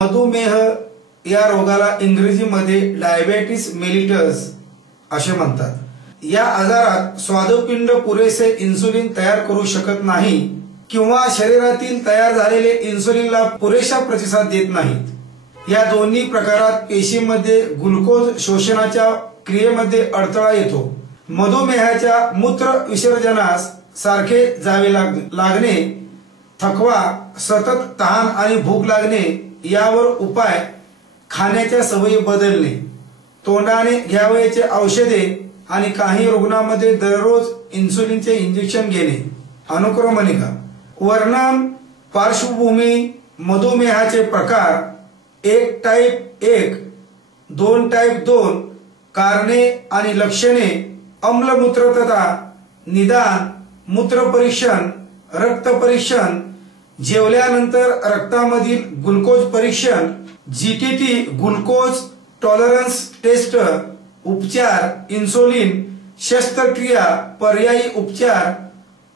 मधुमेह या रोगाला इंग्रजीमध्ये डायबिटीस मेलिटस असे म्हणतात। या आजारात स्वादुपिंड पुरेसे इन्सुलिन तयार करू शकत नाही किंवा शरीरातील तयार झालेले इन्सुलिनला पुरेसा प्रतिसाद देत नाहीत। या दोन्ही प्रकारात पेशींमध्ये ग्लुकोज शोषणाच्या क्रियेमध्ये अडथळा येतो। मधुमेहाच्या मूत्र विसर्जनास सारखे जावे लागणे, थकवा, सतत तहान आणि भूक लागणे यावर उपाय खाण्याच्या सवयी बदलणे, तोंडाने घ्यावयाचे औषधे आणि काही रुग्णांमध्ये दररोज इन्सुलिनचे इंजेक्शन घेणे। अनुक्रमणिका, वर्णन, पार्श्वभूमी, मधुमेहाचे प्रकार, 1 टाइप 1, 2 टाइप 2, कारणे आणि लक्षणे, आम्लमूत्रता, निदान, मूत्रपरीक्षण, रक्तपरीक्षण, जेवल्यानंतर रक्तामधील ग्लुकोज परीक्षण, जीटीटी ग्लुकोज टॉलरन्स टेस्ट, उपचार, इन्सुलिन, शस्त्रक्रिया, पर्यायी उपचार,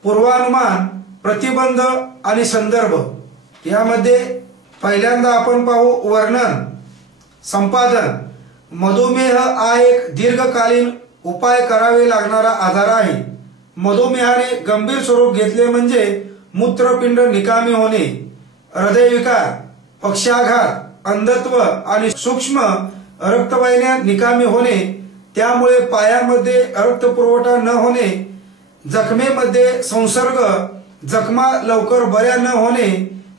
पूर्वानुमान, प्रतिबंध आणि संदर्भ। यामध्ये पहिल्यांदा आपण पाहू वर्णन। संपादन, मधुमेह हा एक दीर्घकालीन उपाय करावे लागणारा आजार आहे। मधुमेहाने गंभीर स्वरूप घेतले म्हणजे मूत्रपिंड निकामी होणे, हृदयविकार, पक्षाघात, अंधत्व आणि सूक्ष्म रक्तवाहिन्या निकामी होणे, त्यामुळे पायामध्ये रक्तपुरवठा न होणे, जखमेमध्ये संसर्ग, जखमा लवकर बऱ्या न होणे,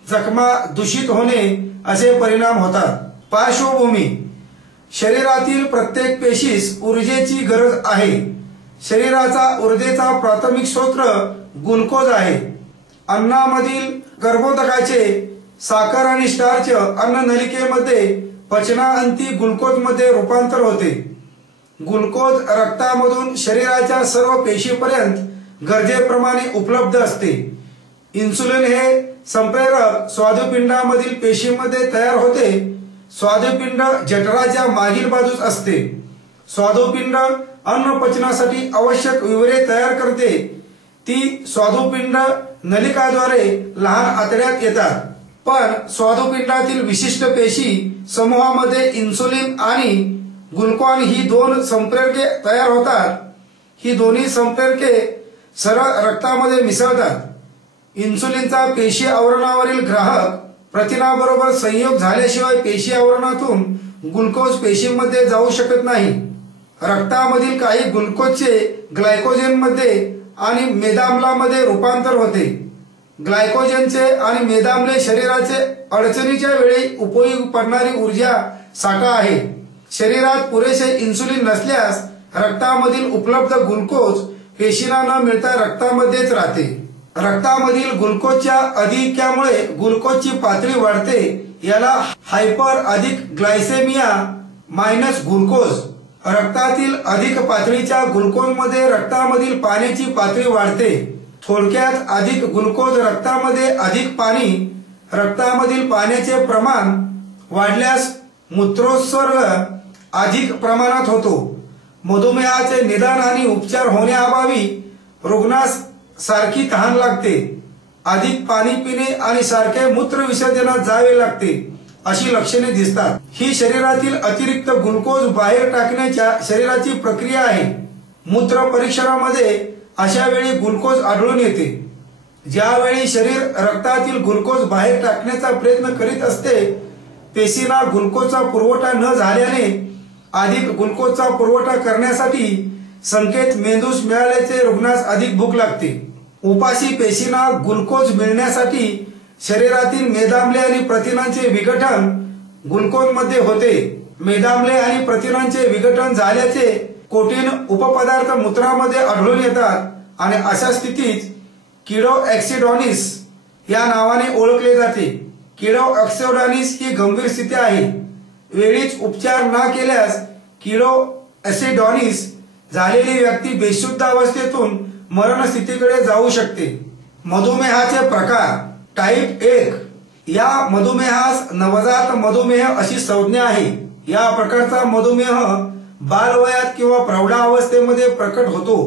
जखमा दूषित होणे असे परिणाम होतात। पार्श्वभूमी, शरीरातील प्रत्येक पेशीस ऊर्जेची गरज आहे। शरीराचा ऊर्जेचा प्राथमिक स्रोत ग्लुकोज आहे। अन्नामधील कर्बोदकाचे साखर आणि स्टार्च अन्ननलिकेमध्ये पचनाअंती ग्लुकोजमध्ये रूपांतर होते। ग्लुकोज रक्तामधून शरीराच्या सर्व पेशीपर्यंत गरजेप्रमाणे उपलब्ध असते। इन्सुलिन हे संप्रेरक स्वादुपिंडामधील पेशींमध्ये तयार होते। स्वादुपिंड जठराच्या मागील बाजूस असते। स्वादुपिंड अन्न पचनासाठी आवश्यक विवरे तयार करते। ती स्वादुपिंड नलिकाद्वारे लहान आतड्यात येतात। पण स्वादुपिंडातील विशिष्ट पेशी समूहामध्ये इन्सुलिन आणि ग्लुकॉन ही दोन संप्रेरके तयार होतात। ही दोन्ही संप्रेरके सरळ रक्तामध्ये मिसळतात। इन्सुलिनचा पेशी आवरणावरील ग्राहक प्रथिनाबरोबर संयोग झाल्याशिवाय पेशी आवरणातून ग्लुकोज पेशीमध्ये जाऊ शकत नाही। रक्तामधील काही ग्लुकोजचे ग्लायकोजेनमध्ये आणि मेदाम्लामध्ये रूपांतर होते। ग्लायकोजनचे आणि मेदाम्ले शरीराचे अडचणीच्या वेळी उपयोगी पडणारी ऊर्जा साठा आहे। शरीरात पुरेसे इन्सुलिन नसल्यास रक्तामधील उपलब्ध ग्लुकोज पेशींना न मिळता रक्तामध्येच राहते। रक्तामधील ग्लुकोजच्या अधिक्यामुळे ग्लुकोजची पातळी वाढते। याला हायपर अधिक ग्लायसेमिया मायनस ग्लुकोज। रक्तातील अधिक पातळीच्या ग्लुकोजमध्ये रक्तामधील पाण्याची पातळी वाढते। थोडक्यात अधिक ग्लुकोज रक्तामध्ये अधिक पाणी। रक्तामधील पाण्याचे प्रमाण वाढल्यास मूत्रोत्सर्ग अधिक प्रमाणात होतो। मधुमेहाचे निदान आणि उपचार होण्याअभावी रुग्णास सारखी तहान लागते, अधिक पाणी पिणे आणि सारखे मूत्र विसर्जनात जावे लागते अशी लक्षणे दिसतात। ही शरीरातील अतिरिक्त ग्लुकोज बाहेर टाकण्याच्या शरीराची प्रक्रिया आहे। मूत्र परीक्षणामध्ये अशा वेळी ग्लुकोज आढळून येते। ज्यावेळी शरीर रक्तातील ग्लुकोज बाहेर टाकण्याचा प्रयत्न करीत असते, पेशींना ग्लुकोजचा पुरवठा न झाल्याने अधिक ग्लुकोजचा पुरवठा करण्यासाठी संकेत मेंदूस मिळाल्याचे रुग्णास अधिक भूक लागते। उपाशी पेशींना ग्लुकोज मिळण्यासाठी शरीरातील मेदाम्ले आणि प्रथिनांचे विघटन ग्लुकोजमध्ये होते। मेदाम्ले आणि प्रथिनांचे विघटन झाल्याचे कोटिन उपपदार्थ मूत्रामध्ये आढळून येतात आणि अशा स्थितीत किडोएक्सिडोनिस या नावाने ओळखले जाते। किडोएक्सिडोनिस ही गंभीर स्थिती आहे। वेळीच उपचार न केल्यास किडोएक्सिडोनिस झालेली व्यक्ती बेशुद्ध अवस्थेतून मरण स्थितीकडे जाऊ शकते। मधुमेहाचे प्रकार, टाइप 1, या मधुमेहास नवजात मधुमेह अशी संज्ञा आहे। या प्रकारचा मधुमेह बालवयात किंवा प्रौढावस्थेमध्ये प्रकट होतो।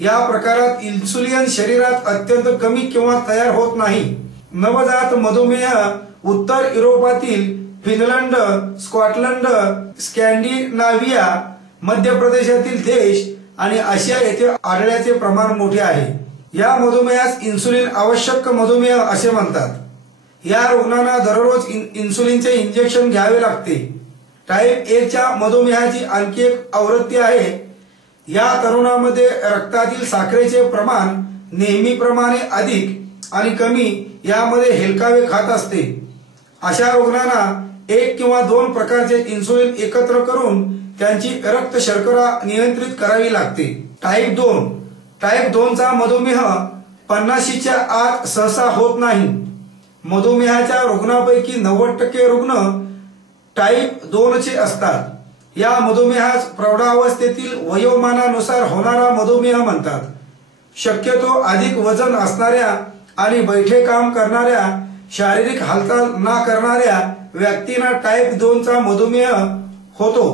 या प्रकारात इन्सुलिन शरीरात अत्यंत कमी किंवा तयार होत नाही। नवजात मधुमेह उत्तर युरोपातील फिनलंड, स्कॉटलंड, स्कॅन्डिनाव्हिया, मध्य प्रदेशातील देश आणि आशिया येथे आढळण्याचे प्रमाण मोठे आहे। या मधुमेहास इन्सुलिन आवश्यक मधुमेह असे म्हणतात। या रुग्णांना दररोज इन्सुलिनचे इंजेक्शन घ्यावे लागते। टाईप 1 च्या मधुमेहाची आणखी एक आवृत्ती आहे। या तरुणांमध्ये रक्तातील साखरेचे प्रमाण नेहमीप्रमाणे अधिक आणि कमी यामध्ये हेलकावे खात असते। अशा रुग्णांना 1 किंवा 2 प्रकारचे इन्सुलिन एकत्र करून त्यांची रक्त शर्करा नियंत्रित करावी लागते। टाईप 2 चा मधुमेह 50च्या आत सहसा होत नाही। मधुमेहाच्या रुग्णांपैकी 90% रुग्ण टाईप 2 चे असतात। या मधुमेहास प्रौढावस्थेतील वयोमानानुसार होणारा मधुमेह म्हणतात। शक्यतो अधिक वजन असणाऱ्या आणि बैठे काम करणाऱ्या, शारीरिक हालचाल न करणाऱ्या व्यक्तींना टाईप 2 चा मधुमेह होतो।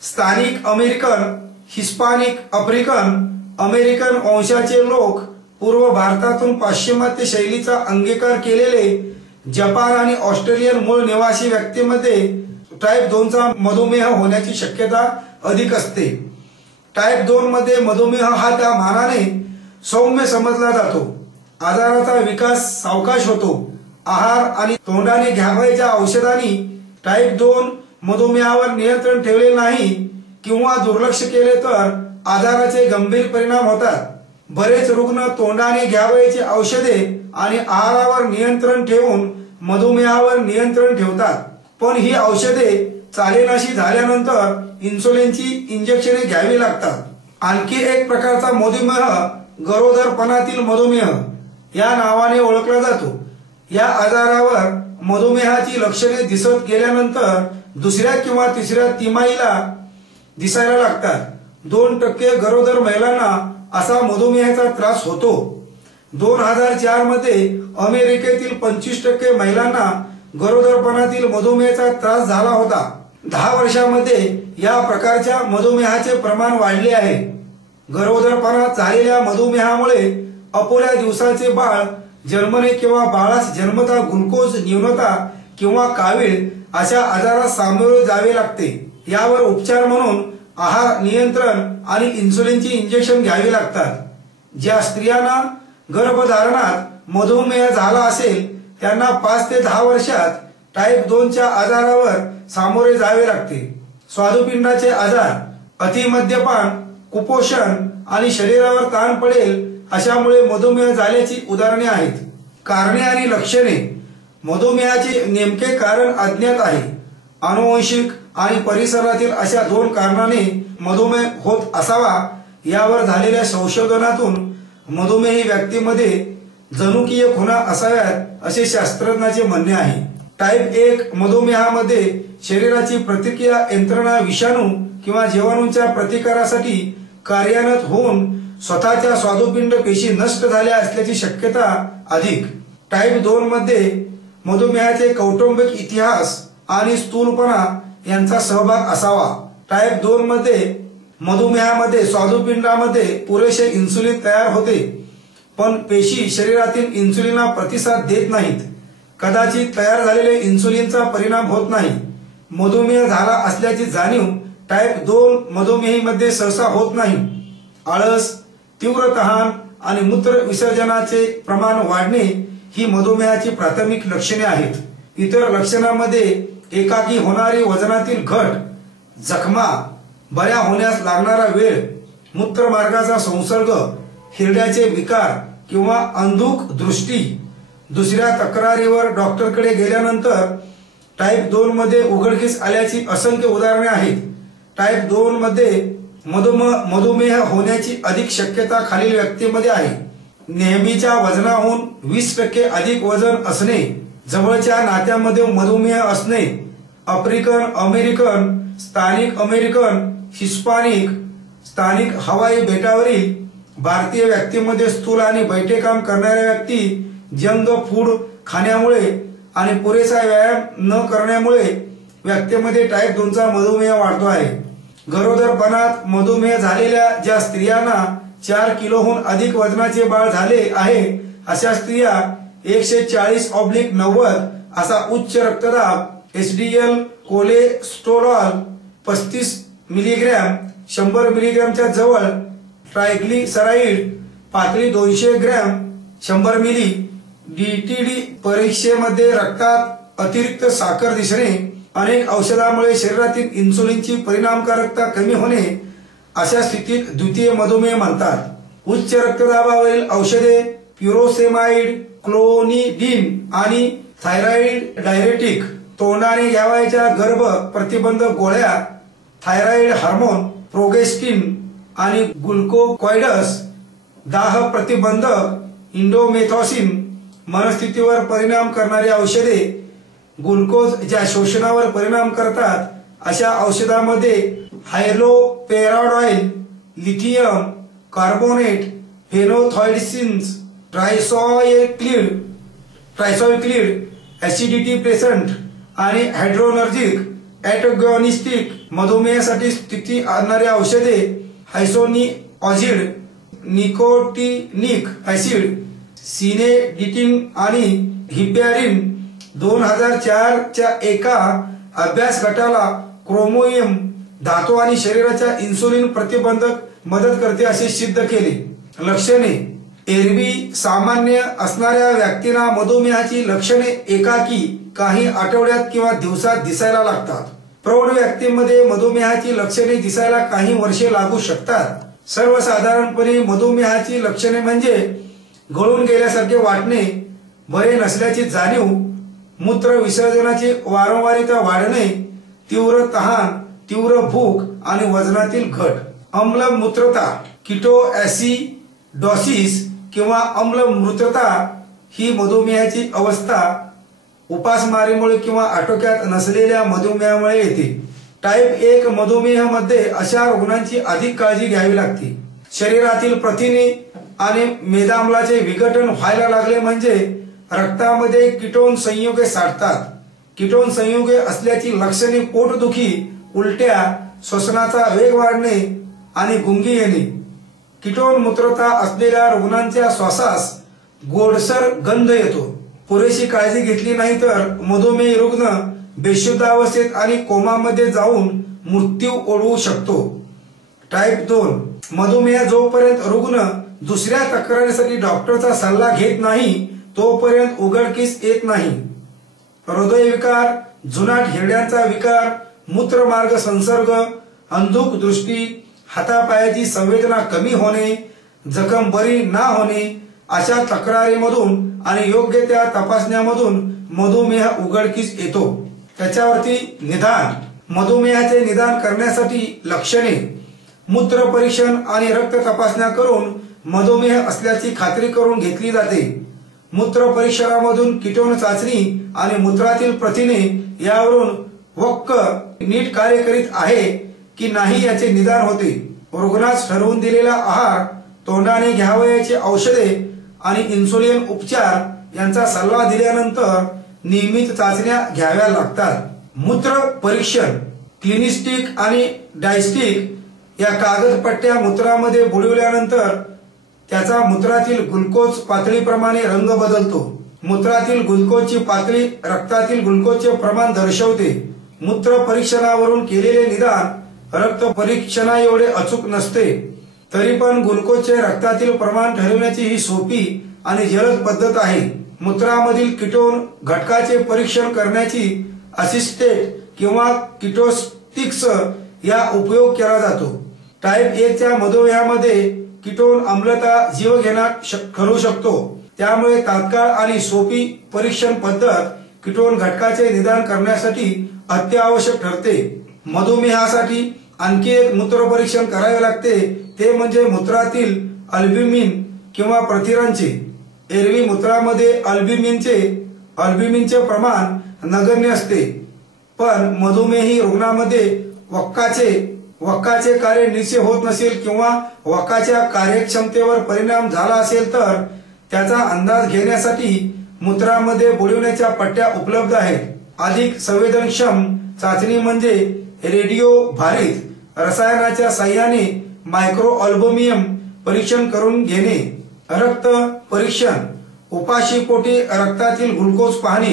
स्थानिक अमेरिकन, हिस्पॅनिक आफ्रिकन अमेरिकन वंशाचे लोक, पूर्व भारतातून पाश्चिमात्य शैलीचा अंगीकार केलेले जपान आणि ऑस्ट्रेलियन मूळ निवासी व्यक्तींमध्ये टाईप 2 चा मधुमेह होण्याची शक्यता अधिक असते। टाईप 2 मध्ये मधुमेह हा त्या मानाने सौम्य समजला जातो। आजाराचा विकास सावकाश होतो। आहार आणि तोंडाने घ्यावयाच्या औषधांनी टाईप 2 मधुमेहावर नियंत्रण ठेवले नाही किंवा दुर्लक्ष केले तर आजाराचे गंभीर परिणाम होतात। बरेच रुग्ण तोंडाने घ्यावयाची औषधे आणि आहारावर नियंत्रण ठेवून मधुमेहावर नियंत्रण ठेवतात, पण ही औषधे चालेनाशी झाल्यानंतर इन्सुलिनची इंजेक्शने घ्यावी लागतात। आणखी एक प्रकारचा मधुमेह गरोदरपणातील मधुमेह या नावाने ओळखला जातो। या आजारावर मधुमेहाची लक्षणे दिसत गेल्यानंतर दुसऱ्या किंवा तिसऱ्या तिमाहीला दिसायला लागतात। 2% गरोदर महिलांना असा मधुमेहाचा त्रास होतो। 2004 मध्ये अमेरिकेतील 25% महिलांना गरोदरपणातील मधुमेहाचा त्रास झाला होता। 10 वर्षांमध्ये या प्रकारच्या मधुमेहाचे प्रमाण वाढले आहे। गरोदरपणात झालेल्या मधुमेहामुळे अपुऱ्या दिवसाचे बाळ जन्मणे किंवा बाळास जन्मता ग्लुकोज न्यूनता किंवा कावीळ अशा आजारास सामोरे जावे लागते। यावर उपचार म्हणून आहार नियंत्रण आणि इन्सुलिनची इंजेक्शन घ्यावी लागतात। ज्या स्त्रियांना गर्भधारणात मधुमेह झाला असेल त्यांना 5 ते 10 वर्षात टाईप 2 च्या आजारावर सामोरे जावे लागते। स्वादुपिंडाचे आजार, अतिमद्यपान, कुपोषण आणि शरीरावर ताण पडेल अशामुळे मधुमेह झाल्याची उदाहरणे आहेत। कारणे आणि लक्षणे। मधुमेहाचे नेमके कारण अज्ञात आहे। अनुवंशिक आणि परिसरातील अशा 2 कारणाने मधुमेह होत असावा यावर झालेल्या संशोधनातून मधुमेही व्यक्तीमध्ये जनुकीय खुणा असाव्यात असे शास्त्रज्ञांचे म्हणणे आहे। टाईप 1 मधुमेहामध्ये शरीराची प्रतिक्रिया यंत्रणा विषाणू किंवा जीवाणूंच्या प्रतिकारासाठी कार्यान्वित होऊन स्वतःच्या स्वादुपिंड पेशी नष्ट झाल्या असल्याची शक्यता अधिक। टाईप 2 मध्ये मधुमेहाचे कौटुंबिक इतिहास आणि स्थूलपणा यांचा सहभाग असावा। टाईप 2 मध्ये मधुमेहामध्ये स्वादुपिंडामध्ये पुरेसे इन्सुलिन तयार होते, पण पेशी शरीरातील इन्सुलिनला प्रतिसाद देत नाहीत। कदाचित तयार झालेले इन्सुलिनचा परिणाम होत नाही। मधुमेह झाला असल्याची जाणीव टाईप 2 मधुमेहीमध्ये सहसा होत नाही। आळस, तीव्र तहान आणि मूत्र विसर्जनाचे प्रमाण वाढणे ही मधुमेहाची प्राथमिक लक्षणे आहेत। इतर लक्षणांमध्ये एकाकी होणारी वजनातील घट, जखमा, बऱ्या होण्यास लागणारा वेळ, मूत्रमार्गाचा संसर्ग, हिरड्याचे विकार किंवा अंधुक दृष्टी। दुसऱ्या तक्रारीवर डॉक्टरकडे गेल्यानंतर टाईप 2 मध्ये उघडकीस आल्याची असंख्य उदाहरणे आहेत। टाईप 2 मध्ये मधुमेह होण्याची अधिक शक्यता खालील व्यक्तींमध्ये आहे। नेहमीच्या वजनाहून 20% अधिक वजन असणे, जवळच्या नात्यामध्ये मधुमेह असणे, आफ्रिकन अमेरिकन, स्थानिक अमेरिकन, हिस्पॅनिक, स्थानिक हवाई बेटावरील भारतीय व्यक्तींमध्ये स्थूल आणि बैठे काम करणाऱ्या व्यक्ती, जंक फूड खाण्यामुळे आणि पुरेसा व्यायाम न करण्यामुळे व्यक्तींमध्ये टाईप 2 चा मधुमेह वाढतो आहे। गरोदरपणात मधुमेह झालेल्या ज्या स्त्रियांना 4 किलोहून अधिक वजनाचे बाळ झाले आहे अशा स्त्रिया 140/90 असा उच्च रक्तदाब, HDL कोलेस्टेरॉल 35 मिलीग्रॅम 100 मिलीग्रॅमच्या जवळ, ट्रायग्लिसराईड पातळी 200 ग्रॅम 100 मिली, DTD परीक्षेमध्ये रक्तात अतिरिक्त साखर दिसणे, अनेक औषधामुळे शरीरातील इन्सुलिनची परिणामकारकता कमी होणे, अशा स्थितीत द्वितीय मधुमेह म्हणतात. उच्च रक्तदाबावरील औषधे, प्युरोसेमाइड, क्लोनिडीन आणि थायरॉइड डायरेटिक, तोंडाने घ्यावयाच्या गर्भ प्रतिबंधक गोळ्या, थायरॉइड हार्मोन, प्रोगेस्टिन आणि ग्लुकोकॉइड्स, दाह प्रतिबंधक, इंडोमेथॉसिन, मनस्थितीवर परिणाम करणारी औषधे, ग्लुकोज ज्या शोषणावर परिणाम करतात अशा औषधामध्ये हायलोपेराडाइल, लिथियम कार्बोनेट, फेनोथॉइडसिन्स, ट्रायसॉयक्लिड, ऍसिडिटी प्रेसंट आणि हायड्रोनर्जिक अँटॅगॉनिस्टिक, मधुमेहासाठी स्थिती आणणारी औषधे, हायसोनिऑझिड, निकोटिनिक ऍसिड, सिनेडिटिन आणि हिपॅरिन. 2004 च्या एका अभ्यास गटाला क्रोमोनियम धातू आणि शरीराच्या इन्सुलिन प्रतिबंधक मदत करते असे सिद्ध केले. लक्षणे, एरवी सामान्य असणाऱ्या व्यक्तींना मधुमेहाची लक्षणे एकाकी काही आठवड्यात किंवा दिवसात दिसायला लागतात. प्रौढ व्यक्तींमध्ये मधुमेहाची लक्षणे दिसायला काही वर्षे लागू शकतात. सर्वसाधारणपणे मधुमेहाची लक्षणे म्हणजे गळून गेल्यासारखे वाटणे, बरे नसल्याची जाणीव, मूत्र विसर्जनाची वारंवारिता वाढणे, तीव्र तहान, तीव्र भूक आणि वजनातील घट. आम्लमूत्रता, किटोॲसिडोसिस किंवा आम्लमूत्रता ही मधुमेहाची अवस्था उपासमारीमुळे किंवा आटोक्यात नसलेल्या मधुमेहामुळे येते. टाईप 1 मधुमेहामध्ये अशा रुग्णांची अधिक काळजी घ्यावी लागते. शरीरातील प्रथिने आणि मेदाम्लाचे विघटन व्हायला लागले म्हणजे रक्तामध्ये कीटोन संयुगे साठतात. कीटोन संयुगे असल्याची लक्षणे पोटदुखी, उलट्या, श्वसनाचा वेग वाढणे आणि गुंगी येणे. कीटोन मूत्रता असलेल्या रुग्णांच्या श्वासास गोडसर गंध येतो. पुरेशी काळजी घेतली नाही तर मधुमेही रुग्ण बेशुद्ध अवस्थेत आणि कोमामध्ये जाऊन मृत्यू ओढवू शकतो. टाईप 2 मधुमेह जोपर्यंत रुग्ण दुसऱ्या तक्रारीसाठी डॉक्टरचा सल्ला घेत नाही तोपर्यंत उघडकीस येत नाही. हृदयविकार, जुनाट हिरड्यांचा विकार, मूत्रमार्ग संसर्ग, अंधुक दृष्टी, हातापायाची संवेदना कमी होणे, जखम बरी ना होणे अशा तक्रारीमधून आणि योग्य त्या तपासण्यामधून मधुमेह उघडकीस येतो. त्याच्यावरती निदान. मधुमेहाचे निदान करण्यासाठी लक्षणे, मूत्र परीक्षण आणि रक्त तपासण्या करून मधुमेह असल्याची खात्री करून घेतली जाते. मूत्र परीक्षणामधून कीटोन चाचणी आणि मूत्रातील प्रथिने यावरून वक्क नीट कार्य करीत आहे की नाही याचे निदान होते. रुग्णास ठरवून दिलेला आहार, तोंडाने घ्यावयाची औषधे आणि इन्सुलिन उपचार यांचा सल्ला दिल्यानंतर नियमित चाचण्या घ्याव्या लागतात. मूत्र परीक्षण, क्लिनिस्टिक आणि डायस्टिक या कागदपट्ट्या मूत्रामध्ये बुडविल्यानंतर त्याचा मूत्रातील ग्लुकोज पातळीप्रमाणे रंग बदलतो. मूत्रातील ग्लुकोजची पातळी रक्तातील ग्लुकोजचे प्रमाण दर्शवते. मूत्र परीक्षणावरून केलेले निदान रक्त परीक्षणा एवढे अचूक नसते. तरी पण ग्लुकोजचे रक्तातील प्रमाण ठरवण्याची ही सोपी आणि जलद पद्धत आहे. मूत्रामधील कीटोन घटकाचे परीक्षण करण्याची असिस्टेड किंवा किटोस्टिक्स या उपयोग केला जातो. टाईप 1 च्या मधुमेहामध्ये कीटोन आम्लता जीवघेणा ठरू शकतो. त्यामुळे तात्काळ आणि सोपी परीक्षण पद्धत कीटोन घटकाचे निदान करण्यासाठी अत्यावश्यक ठरते. मधुमेहासाठी आणखी एक मूत्र परीक्षण करावे लागते, ते म्हणजे मूत्रातील अल्ब्युमिन किंवा प्रथिनांचे. एरवी मूत्रामध्ये अल्ब्युमिनचे प्रमाण नगण्य असते, पण मधुमेही रुग्णामध्ये वक्काचे कार्य निश्चित होत नसेल किंवा वक्काच्या कार्यक्षमतेवर परिणाम झाला असेल तर त्याचा अंदाज घेण्यासाठी मूत्रामध्ये बुडविण्याच्या पट्ट्या उपलब्ध आहेत. अधिक संवेदनक्षम चाचणी म्हणजे रेडिओ भारित रसायनाच्या साह्याने मायक्रोअल्बुमिन परीक्षण करून घेणे. रक्त परीक्षण, उपाशीपोटी रक्तातील ग्लुकोज पाहणे,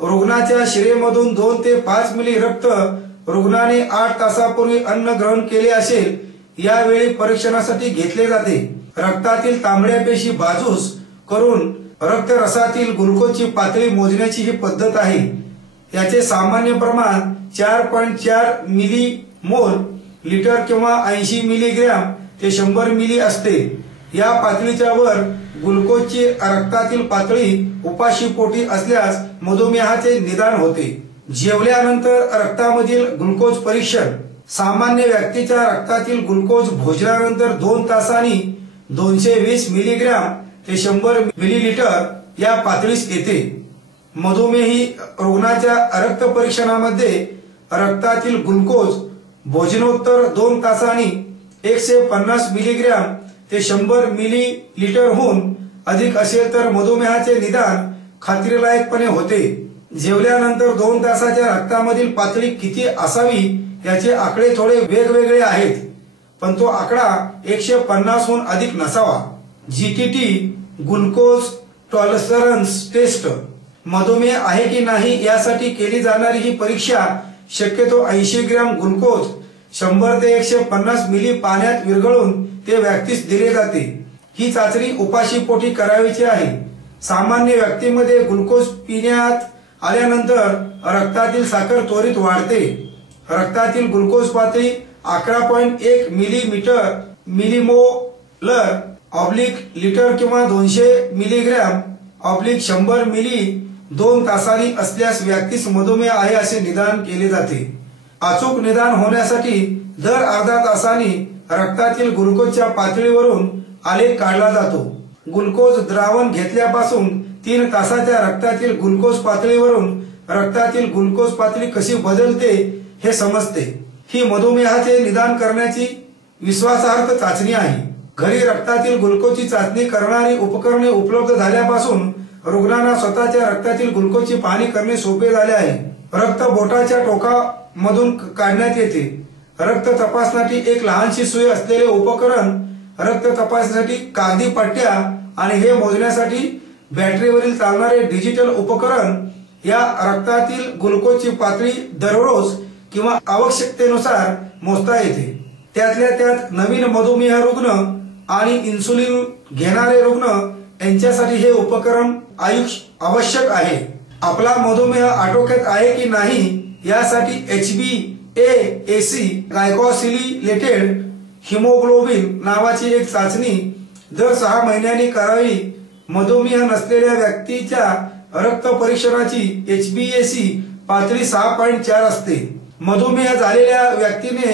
रुग्णाच्या शिरेमधून 2 ते 5 मिली रक्त रुग्णाने 8 तासापूर्वी अन्न ग्रहण केले असेल यावेळी परीक्षणासाठी घेतले जाते। रक्तातील तांबड्या पेशी बाजूस करून रक्तरसातील ग्लुकोजची पातळी मोजण्याची ही पद्धत आहे। याचे सामान्य प्रमाण 4.4 मिली मोल लिटर किंवा 80 मिलीग्रॅम ते 100 मिली असते। या पातळीच्या वर ग्लुकोजची रक्तातील पातळी उपाशीपोटी असल्यास मधुमेहाचे निदान होते। जेवल्यानंतर रक्तामधील ग्लुकोज परीक्षण। सामान्य व्यक्तीच्या रक्तातील ग्लुकोज भोजनानंतर 2 तासांनी 220 मिलीग्रॅम ते 100 मिलीलिटर या पातळीस येते। मधुमेही रुग्णाच्या रक्त परीक्षणामध्ये रक्तातील ग्लुकोज भोजनोत्तर 2 तासांनी 150 मिलीग्रॅम ते 100 मिलीलिटरहून अधिक असेल तर मधुमेहाचे निदान खात्रीलायकपणे होते। जेवल्यानंतर 2 तासाच्या रक्तामधील पातळी किती असावी याचे आकडे थोडे वेगवेगळे आहेत, पण तो आकडा 150 हून अधिक नसावा। जीटीटी ग्लुकोज टॉलरन्स टेस्ट मधुमेह आहे की नाही यासाठी केली जाणारी ही परीक्षा शक्यतो 80 ग्रॅम ग्लुकोज 100 ते 150 मिली पाण्यात विरघळून ते व्यक्तीस दिले जाते। ही चाचणी उपाशीपोटी करायची आहे। सामान्य व्यक्तीमध्ये ग्लुकोज पिण्यात आल्यानंतर रक्तातील साखर त्वरित वाढते। रक्तातील ग्लुकोज पातळी 11.1 मिलीमोलर लिटर किंवा 200 मिलीग्रॅम 100 मिली 2 तासांनी असल्यास व्यक्तीस मधुमेह आहे असे निदान केले जाते। अचूक निदान होण्यासाठी दर अर्धा तासांनी रक्तातील ग्लुकोजच्या पातळीवरून आलेख काढला जातो। ग्लुकोज द्रावण घेतल्यापासून 3 तासाच्या रक्तातील ग्लुकोज पातळीवरून रक्तातील ग्लुकोज पातळी कशी बदलते हे समजते। ही मधुमेहाचे निदान करण्याची विश्वासार्ह चाचणी आहे। घरी रक्तातील ग्लुकोजची चाचणी करणारी उपकरणे उपलब्ध झाल्यापासून रुग्णांना स्वतःच्या रक्तातील ग्लुकोजची पाहणी करणे सोपे झाले आहे। रक्त बोटाच्या टोकामधून काढण्यात येते। रक्त तपासण्यासाठी एक लहानशी सुई असलेले उपकरण, रक्त तपासण्यासाठी कागदी पट्ट्या आणि हे मोजण्यासाठी बॅटरीवरील चालणारे डिजिटल उपकरण। या रक्तातील ग्लुकोजची पातळी दररोज किंवा आवश्यकतेनुसार मोजता येते। त्यातल्या त्यात नवीन मधुमेह रुग्ण आणि इन्सुलिन घेणारे रुग्ण यांच्यासाठी हे उपकरण आवश्यक आहे। आपला मधुमेह आटोक्यात आहे की नाही यासाठी HbA1c ग्लायकोसिलेटेड हिमोग्लोबिन नावाची एक चाचणी दर 6 महिन्यांनी करावी। मधुमेह नसलेल्या व्यक्तीच्या रक्त परीक्षणाची HbA1c पातळी 6.4 असते। मधुमेह झालेल्या व्यक्तीने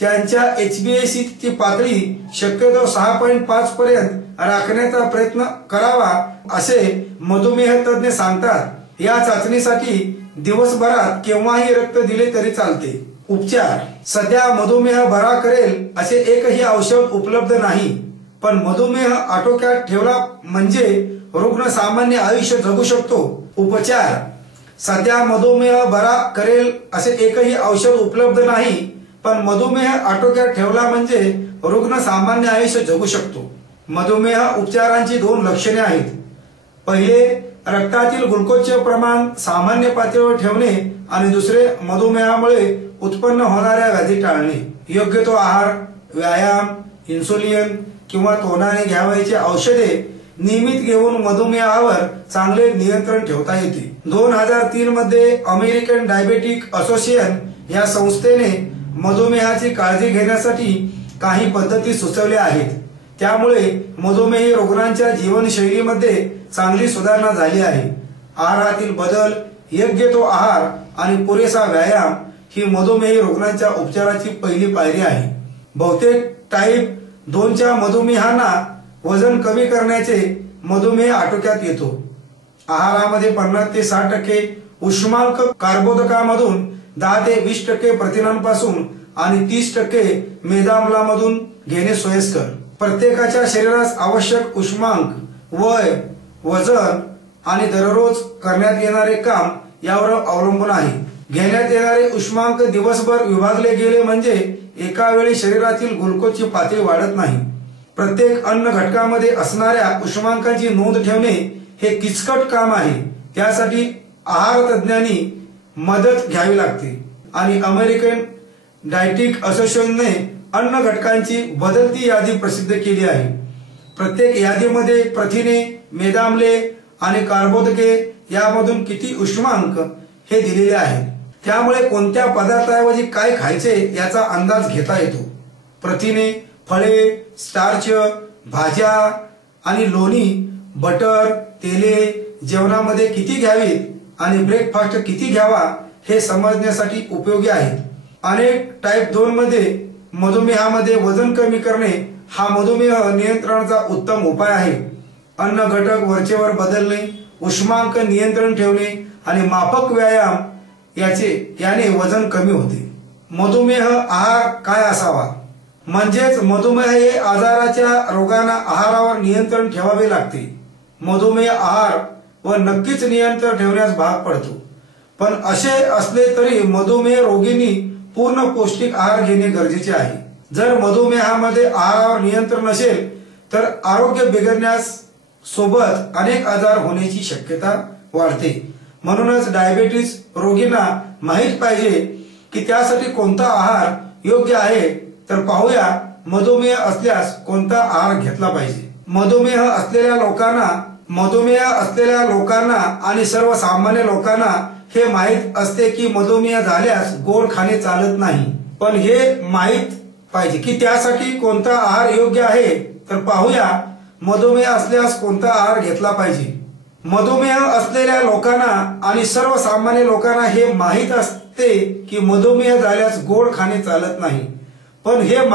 त्यांच्या HbA1c ची पातळी शक्यतो 6.5 पर्यंत राखण्याचा प्रयत्न करावा असे मधुमेह तज्ञ सांगतात। या चाचणीसाठी दिवसभरात केव्हाही रक्त दिले तरी चालते। उपचार। सध्या मधुमेह बरा करेल असे एकही औषध उपलब्ध नाही, पण मधुमेह आटोक्यात ठेवला म्हणजे रुग्ण सामान्य आयुष्य जगू शकतो। उपचार। सध्या मधुमेह बरा करेल असे एकही औषध उपलब्ध नाही, पण मधुमेह आटोक्यात ठेवला म्हणजे रुग्ण सामान्य आयुष्य जगू शकतो। मधुमेह उपचारांची 2 लक्षणे आहेत। पहिले, रक्तातील ग्लुकोजचे प्रमाण सामान्य पातळीवर ठेवणे आणि दुसरे, मधुमेहामुळे उत्पन्न होणाऱ्या व्याधी टाळणे। योग्य तो आहार, व्यायाम, इन्सुलिन किंवा तोंडाने घ्यावयाची औषधे नियमित घेऊन मधुमेहावर चांगले नियंत्रण ठेवता येते। 2003 मध्ये अमेरिकन डायबेटिक असोसिएशन या संस्थेने मधुमेहाची काळजी घेण्यासाठी काही पद्धती सुचवल्या आहेत। त्यामुळे मधुमेही रुग्णांच्या जीवनशैलीमध्ये चांगली सुधारणा झाली आहे। आहारातील बदल, योग्य तो आहार आणि पुरेसा व्यायाम ही मधुमेही रुग्णांच्या उपचाराची पहिली पायरी आहे। बहुतेक टाईप 2च्या मधुमेहांना वजन कमी करण्याचे मधुमेह आटोक्यात येतो। आहारामध्ये 50 ते 60% उष्मांक कर्बोदकामधून 10 ते 20% प्रथिनांपासून आणि 30% मेदाम्लामधून घेणे सोयीस्कर। प्रत्येकाच्या शरीरास आवश्यक उष्मांक, वय, वजन आणि दररोज करण्यात येणारे काम यावर अवलंबून आहे। घेण्यात येणारे उष्मांक दिवसभर विभागले गेले म्हणजे एका वेळी शरीरातील ग्लुकोजची पातळी वाढत नाही। प्रत्येक अन्न घटकामध्ये असणाऱ्या उष्मांकाची नोंद ठेवणे हे किचकट काम आहे। त्यासाठी आहार तज्ज्ञांनी मदत घ्यावी लागते आणि अमेरिकन डायटिक असोसिएशनने अन्न घटकांची बदलती यादी प्रसिद्ध केली आहे। प्रत्येक यादीमध्ये प्रथिने, मेदाम्ले आणि कार्बोदके यामधून किती उष्मांक हे दिलेले आहे। त्यामुळे कोणत्या पदार्थाऐवजी काय खायचे याचा अंदाज घेता येतो। प्रथिने, फळे, स्टार्च, भाज्या आणि लोणी, बटर, तेले जेवणामध्ये किती घ्यावीत आणि ब्रेकफास्ट किती घ्यावा हे समजण्यासाठी उपयोगी आहेत। अनेक टाईप 2 मध्ये मधुमेहामध्ये वजन कमी करणे हा मधुमेह नियंत्रणाचा उत्तम उपाय आहे। अन्न घटक वरचेवर बदलणे, उष्मांक नियंत्रण ठेवणे आणि माफक व्यायाम याने वजन कमी होते। मधुमेह आहार काय असावा? म्हणजेच मधुमेह हे आजाराच्या रोगांना आहारावर नियंत्रण ठेवावे लागते। मधुमेह आहार व नक्कीच नियंत्रण ठेवण्यास भाग पडतो। पण असे असले तरी मधुमेह रोगींनी पूर्ण पौष्टिक आहार घेणे गरजेचे आहे। जर मधुमेहामध्ये आहारावर नियंत्रण नसेल तर आरोग्य बिघडण्यास सोबत अनेक आजार होण्याची शक्यता वाढते। म्हणूनच डायबिटीस रोगींना माहित पाहिजे की त्यासाठी कोणता आहार योग्य आहे। तर पाहूया मधुमेह असल्यास कोणता आहार घेतला पाहिजे। मधुमेह असलेल्या लोकांना आणि सर्वसामान्य लोकांना हे माहित असते की मधुमेह झाल्यास गोड खाणे चालत नाही, पण हे माहित पाहिजे की त्यासाठी कोणता आहार योग्य आहे। तर पाहूया मधुमेह असल्यास कोणता आहार घेतला पाहिजे। मधुमेह असलेल्या लोकांना आणि सर्वसामान्य लोकांना हे माहित असते की मधुमेह झाल्यास गोड खाणे चालत नाही, पण हे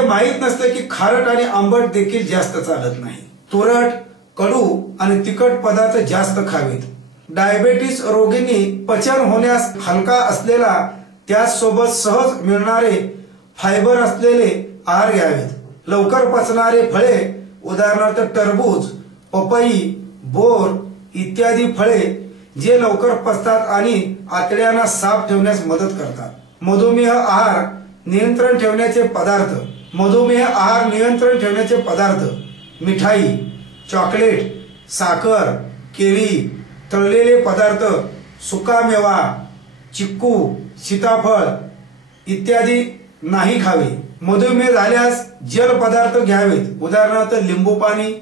माहित नसते की खारट आणि आंबट देखील जास्त चालत नाही। तुरट, कडू आणि तिखट पदार्थ जास्त खावेत। डायबिटीस रोगींनी पचन होण्यास हलका असलेला त्याचसोबत सहज मिळणारे फायबर असलेले आहार घ्यावेत। लवकर पचणारे फळे उदाहरणार्थ टरबूज, पपई, बोर इत्यादी फळे जे लवकर पचतात आणि आतड्यांना साफ ठेवण्यास मदत करतात। मधुमेह आहार नियंत्रण ठेवण्याचे पदार्थ मिठाई, चॉकलेट, साखर, केळी, तळलेले पदार्थ, सुकामेवा, चिक्कू, सीताफळ इत्यादी नाही खावे। मधुमेह झाल्यास जल पदार्थ घ्यावेत उदाहरणार्थ लिंबू पाणी,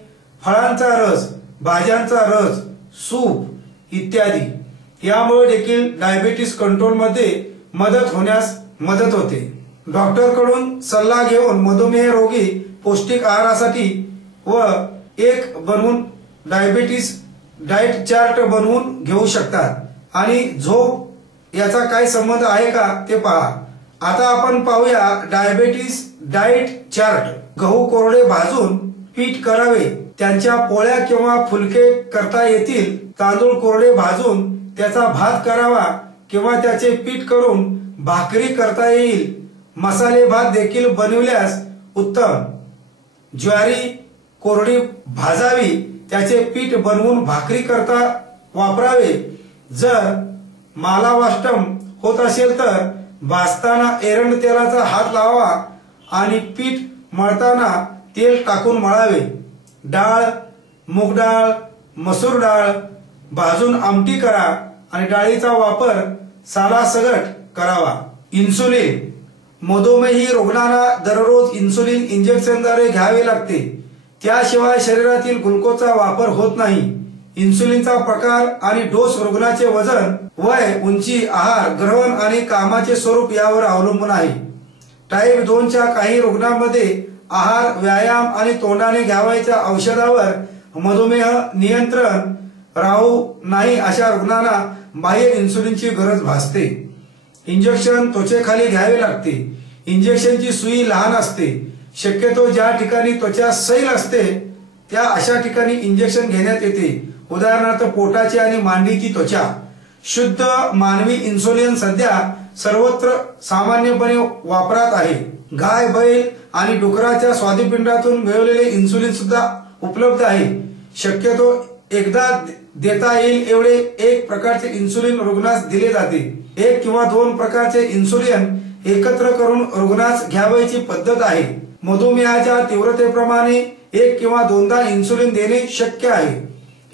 फळांचा रस, भाज्यांचा रस, सूप इत्यादी। यामुळे देखील डायबिटीस कंट्रोल मध्ये मदत होते। डॉक्टरकडून सल्ला घेऊन मधुमेह रोगी पौष्टिक आहारासाठी एक बनवून डायबिटीस डाएट चार्ट बनवून घेऊ शकतात। आणि झोप याचा काय संबंध आहे का ते पहा। आता आपण पाहूया डायबिटीस डाएट चार्ट। गहू कोरडे भाजून पीठ करावे, त्यांच्या पोळ्या किंवा फुलके करता येतील। तांदूळ कोरडे भाजून त्याचा भात करावा किंवा त्याचे पीठ करून भाकरी करता येईल। मसाले भात देखील बनविल्यास उत्तम। ज्वारी कोरडी भाजावी, त्याचे पीठ बनवून भाकरी करता वापरावे। जर मालावाष्टम होत असेल तर भाजताना एरंड तेलाचा हात लावावा आणि पीठ मळताना तेल टाकून मळावे। डाळ, मूग डाळ, मसूर डाळ भाजून आमटी करा आणि डाळीचा वापर सालासगट करावा। इन्सुलिन मधुमेही रुग्णांना दररोज इन्सुलिन इंजेक्शनद्वारे घ्यावे लागते, त्याशिवाय शरीरातील ग्लुकोजचा वापर होत नाही। इन्सुलिनचा प्रकार आणि डोस रुग्णाचे वजन, वय, उंची, आहार ग्रहण आणि कामाचे स्वरूप यावर अवलंबून आहे। टाईप 2 च्या काही रुग्णांमध्ये आहार, व्यायाम आणि तोंडाने घ्यावयाच्या औषधावर मधुमेह नियंत्रण राहू नाही अशा रुग्णांना बाह्य इन्सुलिनची गरज भासते। इंजेक्शन त्वचेखाली घ्यावे लागते। इंजेक्शनची सुई लहान असते। शक्यतो ज्या ठिकाणी त्वचा सैल असते त्या अशा ठिकाणी इंजेक्शन घेण्यात येते, उदाहरणार्थ पोटाची आणि मांडीची त्वचा। शुद्ध मानवी इन्सुलिन सध्या सर्वत्र सामान्यपणे वापरात आहे। गाय, बैल आणि डुकराच्या स्वादुपिंडातून मिळवलेले इन्सुलिन सुद्धा उपलब्ध आहे। शक्यतो एकदा देता येईल एवढे एक प्रकारचे इन्सुलिन रुग्णास दिले जाते। एक किंवा दोन प्रकारचे इन्सुलिन एकत्र करून रुग्णास घ्यावयाची पद्धत आहे। मधुमेहाच्या तीव्रतेप्रमाणे एक किंवा दोनदा इन्सुलिन देणे शक्य आहे।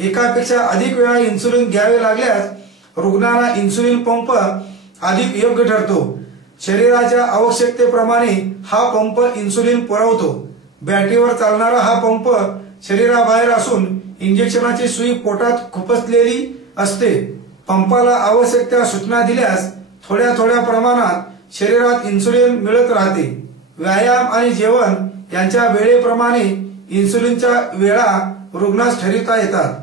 एकापेक्षा अधिक वेळा इन्सुलिन घ्यावे लागल्यास रुग्णाला इन्सुलिन पंप अधिक योग्य ठरतो। शरीराच्या आवश्यकतेप्रमाणे हा पंप इन्सुलिन पुरवतो। बॅटरीवर चालणारा हा पंप शरीराबाहेर असून इंजेक्शनाची सुई पोटात खुपसलेली असते। पंपाला आवश्यक त्या सूचना दिल्यास थोड्या थोड्या प्रमाणात शरीरात इन्सुलिन मिळत राहते। व्यायाम आणि जेवण यांच्या वेळेप्रमाणे इन्सुलिनच्या वेळा रुग्णास ठरविता येतात।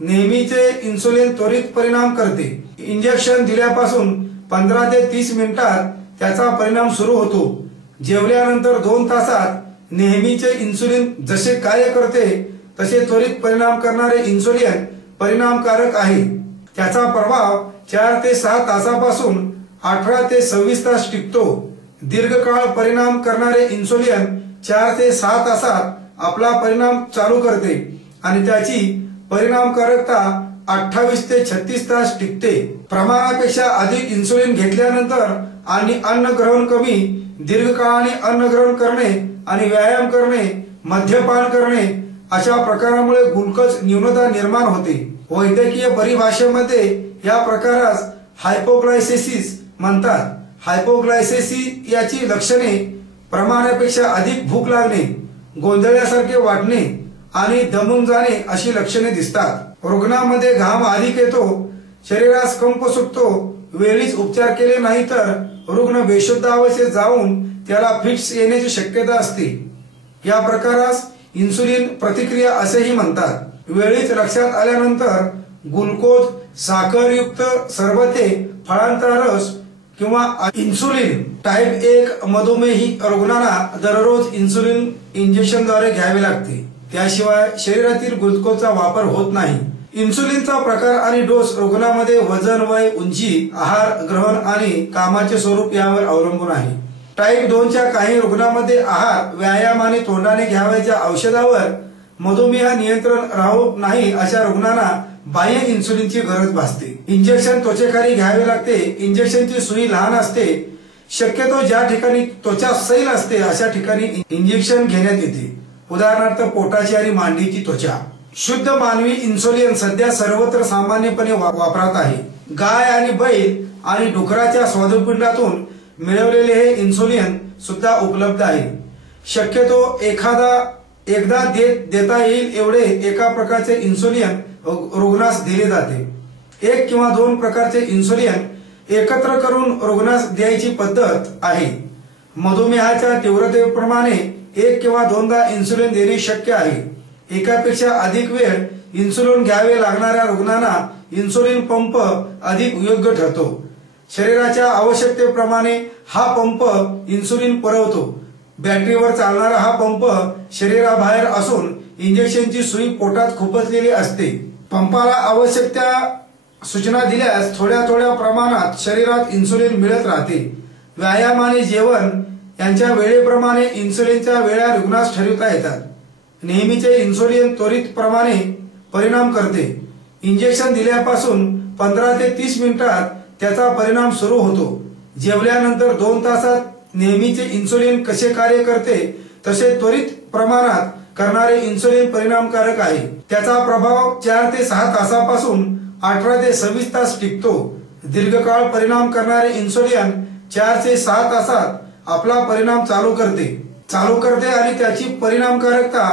नेहमीचे इन्सुलिन त्वरित परिणाम करते। इंजेक्शन दिल्यापासून 15 ते 30 मिनिटात त्याचा परिणाम सुरू होतो। जेवल्यानंतर 2 तासात नेहमीचे इन्सुलिन जसे कार्य करते तसे त्वरित परिणाम करणारे इन्सुलिन परिणामकारक आहे। त्याचा प्रभाव 4 ते 6 तासापासून 18 ते 26 तास टिकतो। दीर्घकाळ परिणाम करणारे इन्सुलिन 4 ते 6 तासात आपला परिणाम चालू करते आणि त्याची परिणामकारकता 28 ते 36 तास टिकते। प्रमाणापेक्षा अधिक इन्सुलिन घेतल्यानंतर आणि अन्न ग्रहण कमी, दीर्घकाळाने अन्न ग्रहण करणे आणि व्यायाम करणे, मद्यपान करणे अशा प्रकारामुळे ग्लुकोज न्यूनता निर्माण होते। वैद्यकीय परिभाषेमध्ये या प्रकारास हायपोग्लायसेसिस म्हणतात। हायपोग्लायसेसिस याची लक्षणे प्रमाणापेक्षा अधिक भूक लागणे, गोंधळल्यासारखे वाटणे आणि दमून जाणे अशी लक्षणे दिसतात। रुग्णामध्ये घाम अधिक येतो, शरीरास कंप सुटतो। वेळीच उपचार केले नाही तर रुग्ण बेशुद्ध अवस्थेत जाऊन त्याला फिट्स येण्याची शक्यता असते। या प्रकारास इन्सुलिन प्रतिक्रिया असेही म्हणतात। वेळीच लक्षात आल्यानंतर ग्लुकोज, साखरयुक्त सरबते, फळांचा रस किंवा इन्सुलिन टाईप 1 मधुमेही रुग्णांना दररोज इन्सुलिन इंजेक्शनद्वारे घ्यावे लागते। त्याशिवाय शरीरातील ग्लुकोजचा वापर होत नाही। इन्सुलिनचा प्रकार आणि डोस रुग्णामध्ये वजन, वय, उंची, आहार ग्रहण आणि कामाचे स्वरूप यावर अवलंबून आहे। टाईप 2च्या काही रुग्णांमध्ये आहार, व्यायाम आणि तोंडाने घ्यावयाच्या औषधावर मधुमेह नियंत्रण राहू नाही अशा रुग्णांना बाह्य इन्सुलिनची गरज भासते। इंजेक्शन त्वचेखाली घ्यावे लागते। इंजेक्शनची सुई लहान असते। शक्यतो ज्या ठिकाणी त्वचा सैल असते अशा ठिकाणी इंजेक्शन घेण्यात येते। उदाहरणार्थ पोटाची आणि मांडीची त्वचा। शुद्ध मानवी इन्सुलिन सध्या सर्वत्र सामान्यपणे वापरात आहे। गाय आणि बैल आणि डुकराच्या स्वादुपिंडातून मिळवलेले हे इन्सुलिन सुद्धा उपलब्ध आहे। शक्यतो एकदा देता येईल एवढे एका प्रकारचे इन्सुलिन रुग्णास दिले जाते। 1 किंवा 2 प्रकारचे इन्सुलिन एकत्र करून रुग्णास द्यायची पद्धत आहे। मधुमेहाच्या तीव्रतेप्रमाणे 1 किंवा 2दा इन्सुलिन देणे शक्य आहे। एकापेक्षा अधिक वेळ इन्सुलिन घ्यावे लागणाऱ्या रुग्णांना इन्सुलिन पंप अधिक योग्य ठरतो। शरीराच्या आवश्यकतेप्रमाणे हा पंप इन्सुलिन पुरवतो। बॅटरीवर चालणारा हा पंप शरीराबाहेर असून इंजेक्शनची सुई पोटात खुपसलेली असते। पंपाला आवश्यक त्या सूचना दिल्यास थोड्या थोड्या प्रमाणात शरीरात इन्सुलिन मिळत राहते। व्यायाम आणि जेवण यांच्या वेळेप्रमाणे इन्सुलिनच्या वेळा रुग्णास ठरविता येतात। नेहमीचे इन्सुलिन त्वरित प्रमाणे परिणाम करते। इंजेक्शन दिल्यापासून 15 ते 30 मिनिटात त्याचा परिणाम सुरू होतो। जेवल्यानंतर 2 तासात नेहमीचे इन्सुलिन कसे कार्य करते तसे त्वरित प्रमाणात करणारे इन्सुलिन परिणामकारक आहे। त्याचा प्रभाव 4 ते 6 तासापासून 18 ते 26 तास टिकतो। दीर्घकाळ परिणाम करणारे इन्सुलिन 4 ते 6 तासात आपला परिणाम चालू करते आणि त्याची परिणामकारकता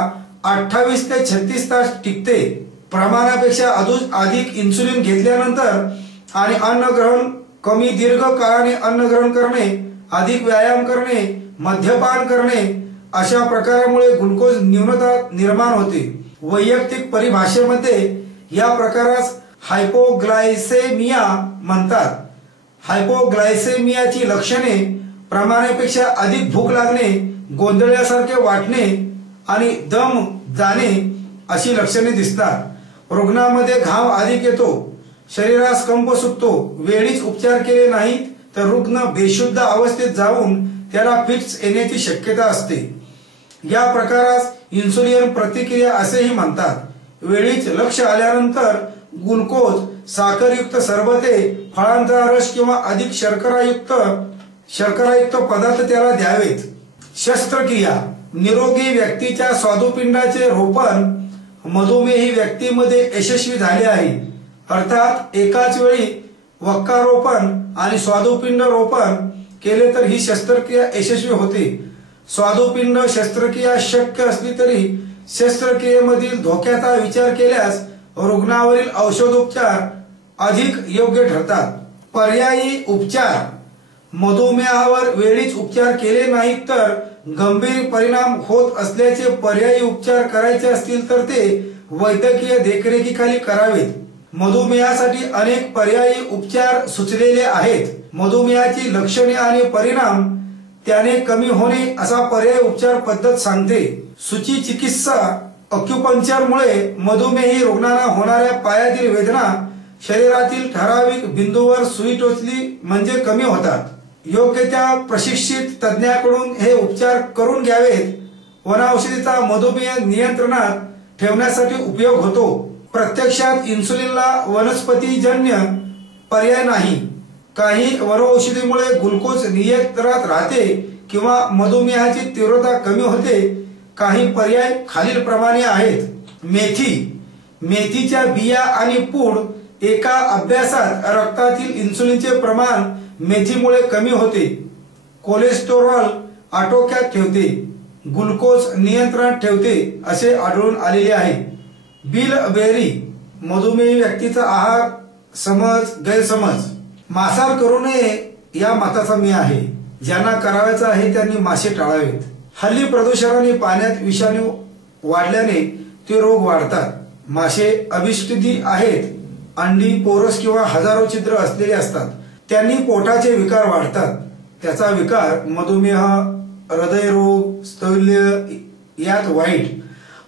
28 ते 36 तास टिकते। प्रमाणापेक्षा अधिक इन्सुलिन घेतल्यानंतर आणि अन्न ग्रहण कमी, दीर्घ काळाने अन्न ग्रहण करणे, अधिक व्यायाम करणे, मद्यपान करणे अशा प्रकारामुळे ग्लुकोज न्यूनता निर्माण होते। वैयक्तिक परिभाषेमध्ये या प्रकारास हायपोग्लायसेमिया म्हणतात। हायपोग्लायसेमियाची लक्षणे प्रमाणापेक्षा अधिक भूक लागणे, गोंधळल्यासारखे वाटणे आणि दम जाणे अशी लक्षणे दिसतात। रुग्णामध्ये घाम अधिक येतो, शरीरास कंप सुटतो। वेळीच उपचार केले नाहीत तर रुग्ण बेशुद्ध अवस्थेत जाऊन त्याला फिट्स येण्याची शक्यता असते। या प्रकारास इन्सुलिन प्रतिक्रिया असेही म्हणतात। वेळीच लक्ष आल्यानंतर ग्लुकोज, साखरयुक्त सरबते, फळांचा रस किंवा अधिक शर्करायुक्त पदार्थ त्याला द्यावेत। शस्त्रक्रिया निरोगी व्यक्तीच्या स्वादुपिंडाचे रोपण मधुमेही व्यक्तीमध्ये यशस्वी झाले आहे। अर्थात एकाच वेळी वक्कारोपण आणि स्वादुपिंड रोपण केले तर ही शस्त्रक्रिया यशस्वी होते। स्वादुपिंड शस्त्रक्रिया शक्य असली तरी शस्त्रक्रियेमधील धोक्याचा विचार केल्यास रुग्णावरील औषधोपचार अधिक योग्य ठरतात। पर्यायी उपचार: मधुमेहावर वेळीच उपचार केले नाहीत तर गंभीर परिणाम होत असल्याचे पर्यायी उपचार करायचे असतील तर ते वैद्यकीय देखरेखीखाली करावेत। मधुमेहासाठी अनेक पर्यायी उपचार सुचलेले आहेत। मधुमेहाची लक्षणे आणि परिणाम त्याने कमी होणे असा पर्यायी उपचार पद्धत सांगते। सूची चिकित्सा: अक्युपंक्चरमुळे मधुमेही रुग्णांना होणाऱ्या पायातील वेदना शरीरातील ठराविक बिंदूवर सुई टोचली म्हणजे कमी होतात। योग्य त्या प्रशिक्षित तज्ज्ञाकडून हे उपचार करून घ्यावेत। वनौषधीचा मधुमेह नियंत्रणात ठेवण्यासाठी उपयोग होतो। प्रत्यक्षात इन्सुलिनला वनस्पतीजन्य पर्याय नाही। काही वनौषधीमुळे ग्लुकोज नियंत्रणात राहते किंवा मधुमेहाची तीव्रता कमी होते। काही पर्याय खालीलप्रमाणे आहेत। मेथीच्या बिया आणि पूड एका अभ्यासात रक्तातील इन्सुलिनचे प्रमाण मेथीमुळे कमी होते, कोलेस्टेरॉल आटोक्यात ठेवते, ग्लुकोज नियंत्रणात ठेवते असे आढळून आलेले आहे। बिलबेरी: मधुमेही व्यक्तीचा आहार गैरसमज: मांसाहार करू नये या मताचा मी आहे। ज्यांना करायचं आहे त्यांनी मासे टाळावेत। हल्ली प्रदूषणाने पाण्यात विषाणू वाढल्याने ते रोग वाढतात। मासे अभिष्टदी आहेत। अंडी पोरस किंवा हजारो छिद्र असलेले असतात। त्यांनी पोटाचे विकार वाढतात। त्याचा विकार मधुमेह, हृदयरोग, स्थैर्य यात वाईट।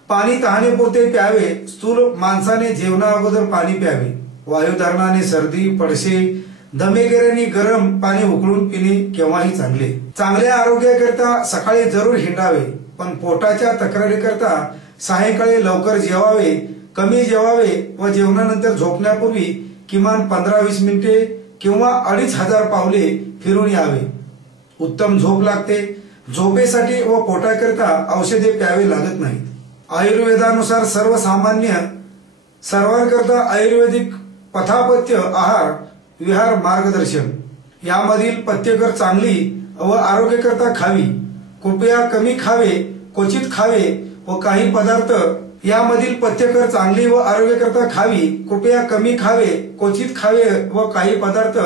पाणी तहानेपुरते प्यावे। स्थूल माणसाने जेवणा अगोदर पाणी प्यावे। वायुधारणाने सर्दी, पडसे, दमेगेऱ्याने गरम पाणी उकळून पिणे केव्हाही चांगले। चांगल्या आरोग्याकरिता सकाळी जरूर हिंडावे, पण पोटाच्या तक्रारीकरता सायंकाळी लवकर जेवावे, कमी जेवावे व जेवणानंतर झोपण्यापूर्वी किमान 15-20 मिनिटे किंवा 2500 पावले फिरून यावे। उत्तम झोप लागते। झोपेसाठी व पोटाकरिता औषधे प्यावे लागत नाहीत। आयुर्वेदानुसार सर्वांकरता आयुर्वेदिक पथापथ्य आहार विहार मार्गदर्शन यामधील पथ्यकर चांगली व आरोग्यकरता खावी। कृपया कमी खावे, क्वचित खावे व काही पदार्थ यामधील पथ्यकर चांगली व आरोग्यकरता खावी। कृपया कमी खावे, क्वचित खावे व काही पदार्थ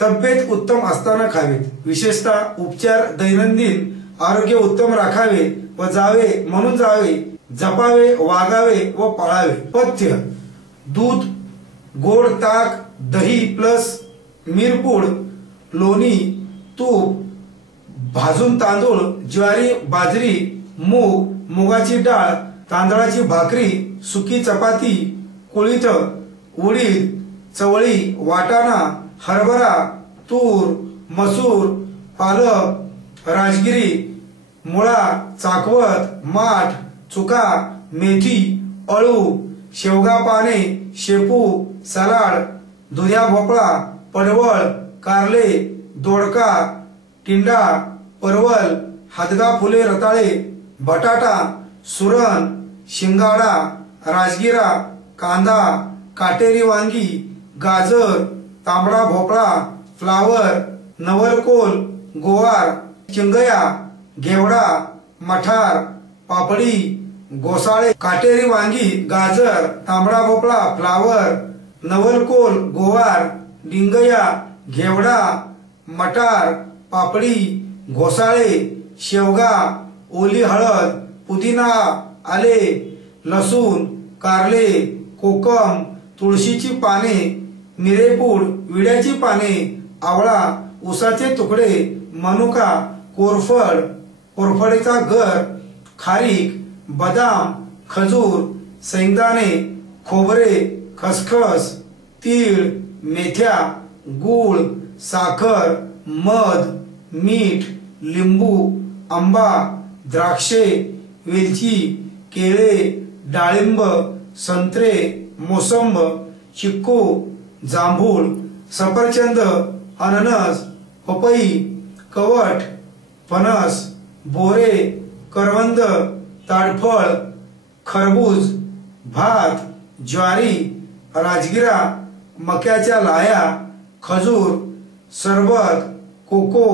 तब्येत उत्तम असताना खावेत। विशेषतः उपचार दैनंदिन आरोग्य उत्तम राखावे व जावे म्हणून जावे, जपावे, वागावे व पाळावे। पथ्य: दूध, गोड ताक, दही प्लस मिरपूड, लोणी, तूप, भाजून तांदूळ, ज्वारी, बाजरी, मूग, मुगाची डाळ, तांदळाची भाकरी, सुकी चपाती, कुळीथ, उडीद, चवळी, वाटाणा, हरभरा, तूर, मसूर, पालक, राजगिरी, मुळा, चाकवत, माठ, चुका, मेथी, अळू, शेवगा पाने, शेपू, सलाड, दुध्या भोपळा, पडवळ, कारले, दोडका, टिंडा, परवल, हादगा फुले रताळे, बटाटा, सुरण, शिंगाडा, राजगिरा, कांदा, काटेरी वांगी, गाजर, तांबडा भोपळा, फ्लावर, नवलकोल, गोवार, चिंगया, घेवडा, मठार, पापडी, घोसाळे, काटेरी वांगी, गाजर, तांबडा भोपळा, फ्लावर, नवलकोल, गोवार, डिंगया, घेवडा, मटार, पापडी, घोसाळे, शेवगा, ओली हळद, पुदिना, आले, लसूण, कारले, कोकम, तुळशीची पाने, मिरेपूड, विड्याची पाने, आवळा, उसाचे तुकडे, मनुका, कोरफड, कोरफडीचा गर, खारीक, बदाम, खजूर, शेंगदाणे, खोबरे, खसखस, तीळ, मेथ्या, गूळ, साखर, मध, मीठ, लिंबू, आंबा, द्राक्षे, वेलची, केळे, डाळिंब, संत्रे, मोसंब, चिक्कू, जांभूळ, सफरचंद, अननस, पपई, कवठ, फणस, बोरे, करवंद, ताडफळ, खरबूज, भात, ज्वारी, राजगिरा, मक्याच्या लाह्या, खजूर, सरबत, कोको,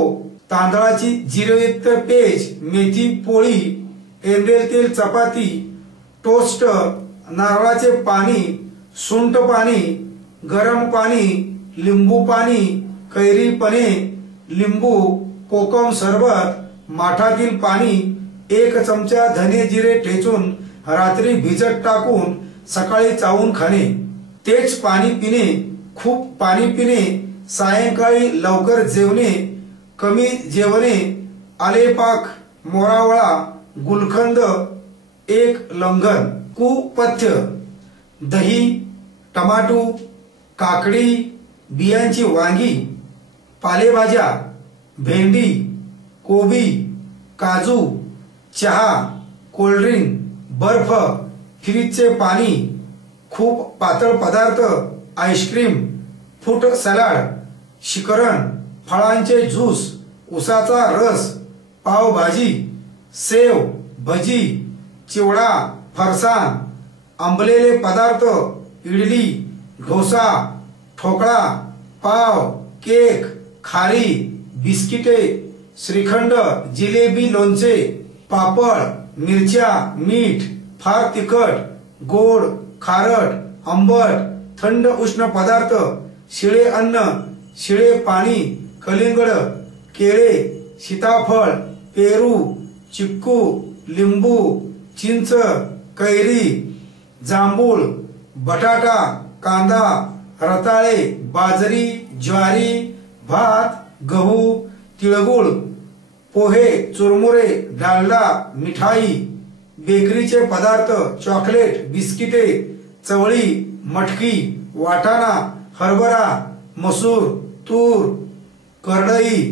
तांदळाची जिरेयुक्त पेज, मेथी पोळी, एंडेल तेल चपाती, टोस्ट, नारळाचे पाणी, सुंठ पाणी, गरम पाणी, लिंबू पाणी, कैरी पने, लिंबू, कोकम सरबत, माठातील पाणी, 1 चमचा धने जिरे ठेचून रात्री भिजत टाकून सकाळी चावून खाणे, तेच पाणी पिणे, खूप पाणी पिणे, सायंकाळी लवकर जेवणे, कमी जेवणे, आलेपाक, मोरावळा, गुलकंद, 1 लंघन. कुपथ्य: दही, टमाटो, काकडी, बियांची वांगी, पालेभाज्या, भेंडी, कोबी, काजू, चहा, कोल्ड्रिंक, बर्फ, फ्रीजचे पाणी, खूप पातळ पदार्थ, आईस्क्रीम, फ्रूट सलाड, शिकरण, फळांचे ज्यूस, उसाचा रस, पावभाजी, सेव, भजी, चिवडा, फरसाण, आंबलेले पदार्थ, इडली, डोसा, ठोकळा, पाव, केक, खारी, बिस्किटे, श्रीखंड, जिलेबी, लोणचे, पापड, मिरच्या, मीठ, फार तिखट, गोड, खारट, आंबट, थंड उष्ण पदार्थ, शिळे अन्न, शिळे पाणी, कलिंगड, केळे, सीताफळ, पेरू, चिक्कू, लिंबू, चिंच, कैरी, जांभूळ, बटाटा, कांदा, रताळे, बाजरी, ज्वारी, भात, गहू, तिळगुळ, पोहे, चुरमुरे, डालडा, मिठाई, बेकरीचे पदार्थ, चॉकलेट, बिस्किटे, चवळी, मटकी, वाटाणा, हरभरा, मसूर, तूर, करडई,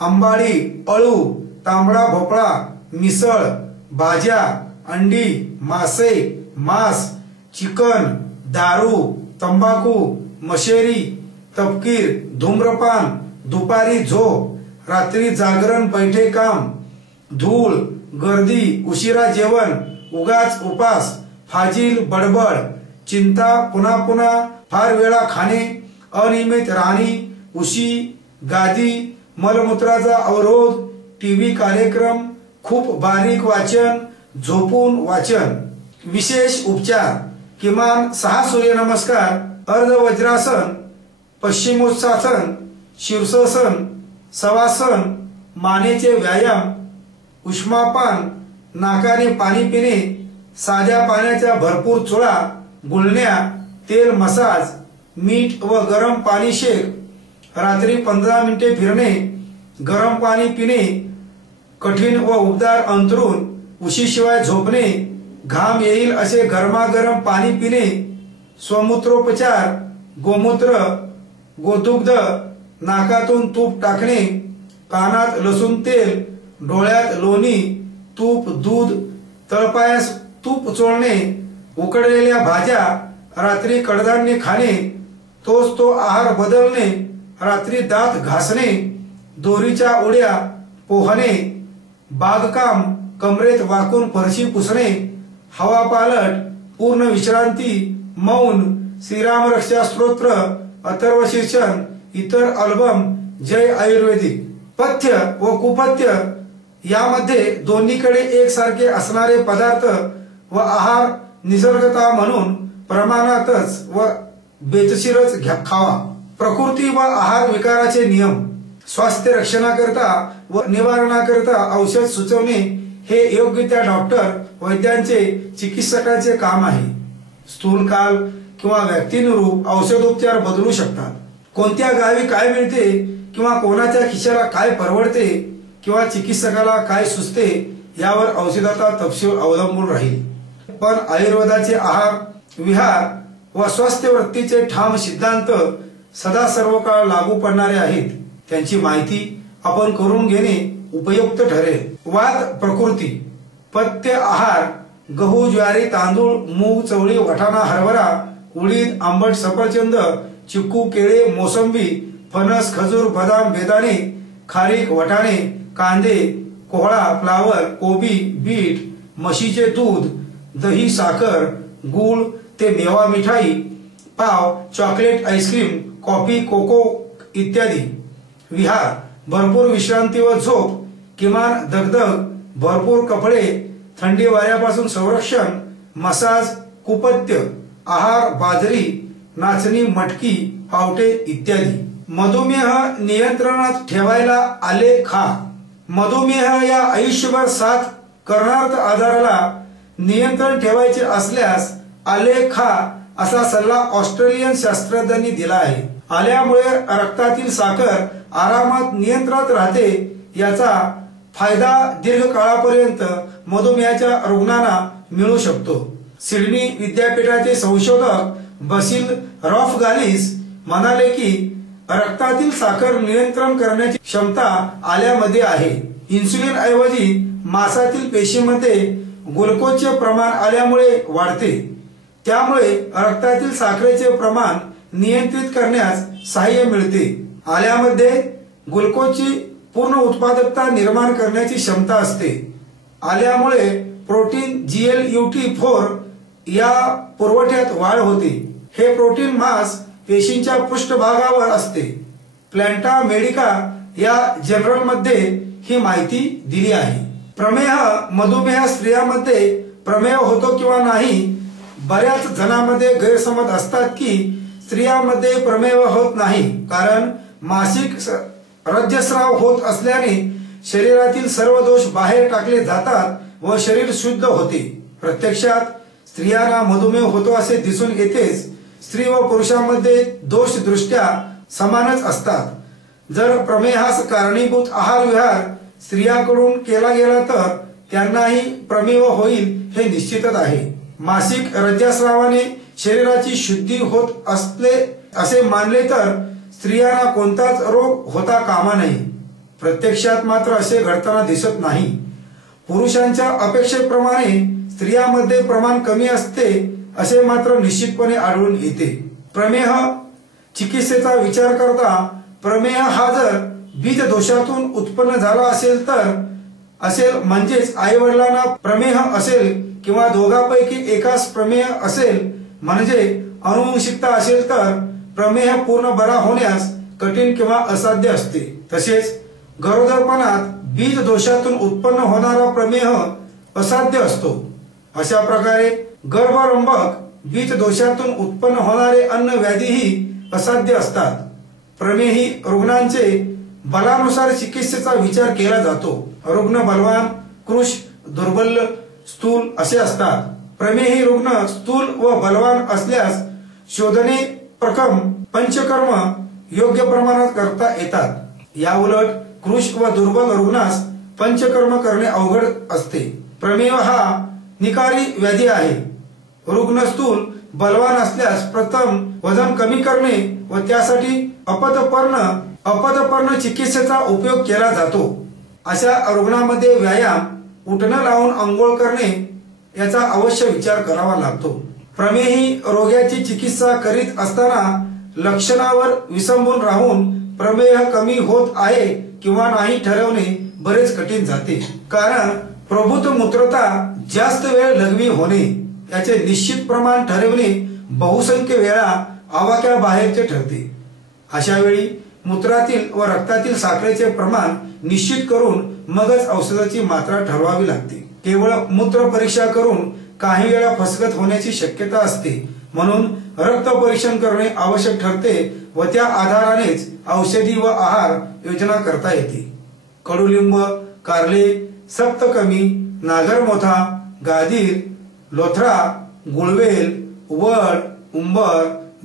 आंबाडी, अळू, तांबडा भोपळा, मिसळ, भाज्या, अंडी, मासे, मांस, चिकन, दारू, तंबाखू, मशेरी, तपकीर, धूम्रपान, दुपारी झोप, रात्री जागरण, बैठे काम, धूळ, गर्दी, उशिरा जेवण, उगाच उपास, फाजील, बडबड, चिंता, पुन्हा पुन्हा, फार वेळा खाणे, अनियमित राहणी, उशी, गादी, मलमूत्राचा अवरोध, टीव्ही कार्यक्रम, खूप बारीक वाचन, झोपून वाचन. विशेष उपचार: किमान 6 सूर्यनमस्कार, अर्धवज्रासन, पश्चिमोत्तासन, शीर्षासन, शवासन, मानेचे व्यायाम, उष्मापान, नाकाने पाणी पिणे, साध्या पाण्याच्या भरपूर चुळा, गुळण्या, तेल मसाज, मीठ व गरम पाणी शेक, रात्री 15 मिनिटे फिरणे, गरम पाणी पिणे, कठीण व उबदार अंथरूण, उशीशिवाय झोपणे, घाम येईल असे गरमागरम पाणी पिणे, स्वमूत्रोपचार, गोमूत्र, गोदुग्ध, नाकातून तूप टाकणे, कानात लसूण तेल, डोळ्यात लोणी, तूप, दूध, तळपायास तूप चोळणे, उकडलेल्या भाज्या, रात्री कडधान्य खाणे, तोच तो आहार बदलणे, रात्री दात घासणे, दोरीच्या उड्या, पोहणे, बागकाम, कमरेत वाकून फरशी पुसणे, हवा पालट, पूर्ण विश्रांती, मौन, श्रीराम रक्षा स्तोत्र, अथर्व शीर्षण, इतर अल्बम, जय आयुर्वेदिक. पथ्य व कुपथ्य यामध्ये दोन्हीकडे एकसारखे असणारे पदार्थ व आहार निसर्गता म्हणून प्रमाणातच व बेतशीरच खावा. प्रकृती व आहार विकाराचे नियम: स्वास्थ्य रक्षणाकरता व निवारणाकरता औषध सुचवणे हे योग्य त्या डॉक्टर, वैद्यांचे, चिकित्सकांचे काम आहे. स्थूलकाल किंवा व्यक्तीनुरूप औषधोपचार बदलू शकतात. कोणत्या गावी काय मिळते किंवा कोणाच्या खिशाला काय परवडते किंवा चिकित्सकाला काय सुचते यावर औषधाचा तपशील अवलंबून राहील. पण आयुर्वेदाचे आहार विहार व स्वस्थ वृत्तीचे ठाम सिद्धांत सदा सर्व काळ लागू पडणारे आहेत. त्यांची माहिती आपण करून घेणे उपयुक्त ठरेल. वात प्रकृती: पथ्य आहार: गहू, ज्वारी, तांदूळ, मूग, चवळी, वाटाणा, हरभरा, उडीद, आंबट, सफरचंद, चिक्कू, केळे, मोसंबी, फणस, खजूर, बदाम, बेदाणे, खारीक, वाटाणे, कांदे, कोहळा, फ्लावर, कोबी, बीट, म्हशीचे दूध, दही, साखर, गूळ ते मेवा मिठाई, पाव, चॉकलेट, आईस्क्रीम, कॉफी, कोको इत्यादी. विहार, भरपूर विश्रांती व झोप, किमान दगदग, भरपूर कपडे, थंडी वाऱ्यापासून संरक्षण, मसाज, कुपथ्य, आहार, बाजरी, नाचणी, मटकी, पावटे इत्यादी. मधुमेह नियंत्रणात ठेवायला आले खा. मधुमेह या आयुष्यभर साथ करणाऱ्या आजाराला नियंत्रण ठेवायचे असल्यास आले खा असा सल्ला ऑस्ट्रेलियन शास्त्रज्ञांनी दिला आहे. आल्यामुळे रक्तातील साखर आरामात नियंत्रणात राहते. याचा फायदा दीर्घकाळापर्यंत मधुमेहाच्या रुग्णांना मिळू शकतो. सिडनी विद्यापीठाचे संशोधक बसिल रॉफगालिस म्हणाले की रक्तातील साखर नियंत्रण करण्याची क्षमता आल्यामध्ये आहे. इन्सुलिन ऐवजी मांसातील पेशीमध्ये ग्लुकोजचे प्रमाण आल्यामुळे वाढते. त्यामुळे रक्तातील साखरेचे प्रमाण नियंत्रित करण्यास सहाय्य मिळते. आल्यामध्ये ग्लुकोजची पूर्ण उत्पादकता निर्माण करण्याची क्षमता असते. आल्यामुळे प्रोटीन GLUT4 या पुरवठ्यात वाढ होते. हे प्रोटीन मांस पेशींच्या पृष्ठभागावर असते. प्लॅन्टा मेडिका या जर्नलमध्ये ही माहिती दिली आहे. प्रमेह मधुमेह स्त्रियांमध्ये प्रमेह होतो किंवा नाही. बऱ्याच जणांमध्ये गैरसमज असतात की स्त्रियांमध्ये प्रमेह होत नाही, कारण मासिक रक्तस्राव होत असल्याने शरीरातील सर्व दोष बाहेर टाकले जातात व शरीर शुद्ध होते. प्रत्यक्षात स्त्रियांना मधुमेह होतो असे दिसून येतेच. स्त्री व पुरुषांमध्ये दोष दृष्ट्या समानच असतात. जर प्रमेहास कारणीभूत आहार विहार स्त्रियांकडून केला गेला तर त्यांनाही प्रमेह होईल हे निश्चितच आहे. मासिक रक्तस्रावाने शरीराची शुद्धी होत असले असे मानले तर स्त्रियांना कोणताच रोग होता कामा नये. प्रत्यक्षात मात्र असे घडताना दिसत नाही. पुरुषांच्या अपेक्षेप्रमाणे स्त्रियांमध्ये प्रमाण कमी असते असे मात्र निश्चितपणे आढळून येते. प्रमेह चिकित्सेचा विचार करता प्रमेह हा जर बीज दोषातून उत्पन्न झाला असेल म्हणजेच आई वडिलांना प्रमेह असेल किंवा दोघांपैकी एकास प्रमेह असेल म्हणजे अनुवंशिकता असेल तर प्रमेह पूर्ण बरा होण्यास कठीण किंवा असाध्य असते. तसेच गरोदरपणात बीज दोषातून उत्पन्न होणारा प्रमेह असाध्य असतो. अशा प्रकारे गर्भरंभक बीज दोषातून उत्पन्न होणारे अन्न व्याधीही असाध्य असतात. प्रमेही रुग्णांचे बलानुसार चिकित्सेचा विचार केला जातो. रुग्ण बलवान, कृश, दुर्बल, स्थूल असे असतात. प्रमेही रुग्ण स्थूल व बलवान असल्यास शोधणे, प्रकर्म, पंचकर्म योग्य प्रमाणात करता येतात. याउलट कृश व दुर्बल रुग्णास पंचकर्म करणे अवघड असते. प्रमेह हा निकारी व्याधी आहे. रुग्ण स्थूल बलवान असल्यास प्रथम वजन कमी करणे व त्यासाठी अपदपर्ण चिकित्सेचा उपयोग केला जातो. अशा रुग्णांमध्ये व्यायाम, उठणं लावून अंघोळ करणे याचा अवश्य विचार करावा लागतो. प्रमेही रोग्याची चिकित्सा करीत असताना लक्षणावर विसंबून राहून प्रमेह कमी होत आहे किंवा नाही ठरवणे बरेच कठीण जाते. कारण प्रभूत मूत्रता जास्त वेळ लघवी होणे याचे निश्चित प्रमाण ठरवणे बहुसंख्य वेळा आवाक्या बाहेरचे ठरते. अशा वेळी मूत्रातील व रक्तातील साखरेचे प्रमाण निश्चित करून मगच औषधाची मात्रा ठरवावी लागते. केवळ मूत्र परीक्षा करून काही वेळा फसगत होण्याची शक्यता असते. म्हणून रक्त परीक्षण करणे आवश्यक ठरते व त्या आधारानेच औषधी व आहार योजना करता येते. कडुलिंब, कारले, सप्तकमी, नागरमोथा, गादीर, लोथरा, गुळवेल, वड, उंबर,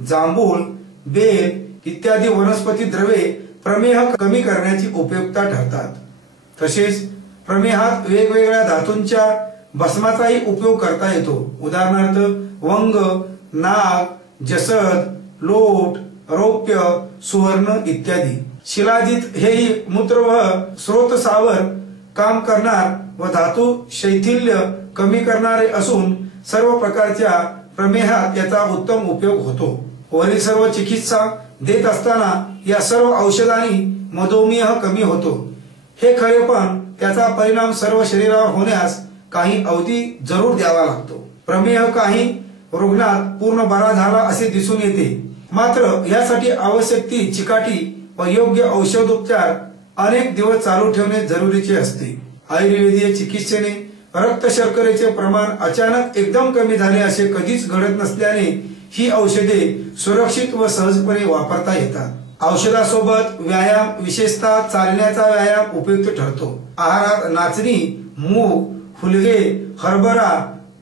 जांभूळ, बेल इत्यादी वनस्पती द्रव्ये प्रमेह कमी करण्याची उपयुक्ता ठरतात. तसेच प्रमेहात वेगवेगळ्या धातूंच्या भस्माचाही उपयोग करता येतो. उदाहरणार्थ वंग, नाग, जसद, लोट, रौप्य, सुवर्ण इत्यादी. शिलाजित हेही मूत्र व स्रोतसावर काम करणार व धातू शैथिल्य कमी करणारे असून सर्व प्रकारच्या प्रमेहात याचा उत्तम उपयोग होतो. वरील सर्व चिकित्सा देत असताना या सर्व औषधांनी मधुमेह कमी होतो हे खरे, पण त्याचा परिणाम सर्व शरीरावर होण्यास काही अवधी जरूर द्यावा लागतो. प्रमेह काही रुग्णात पूर्ण बरा झाला असे दिसून येते। मात्र यासाठी आवश्यक ती चिकाटी व योग्य औषधोपचार अनेक दिवस चालू ठेवणे जरुरीचे असते। आयुर्वेदीय चिकित्सेने रक्त शर्करेचे प्रमाण अचानक एकदम कमी झाले असे कधीच घडत नसल्याने ही औषधे सुरक्षित व सहजपणे वापरता येतात। औषधासोबत व्यायाम, विशेषतः चालण्याचा व्यायाम उपयुक्त ठरतो। आहारात नाचणी, मूग, हुलगे, हरभरा,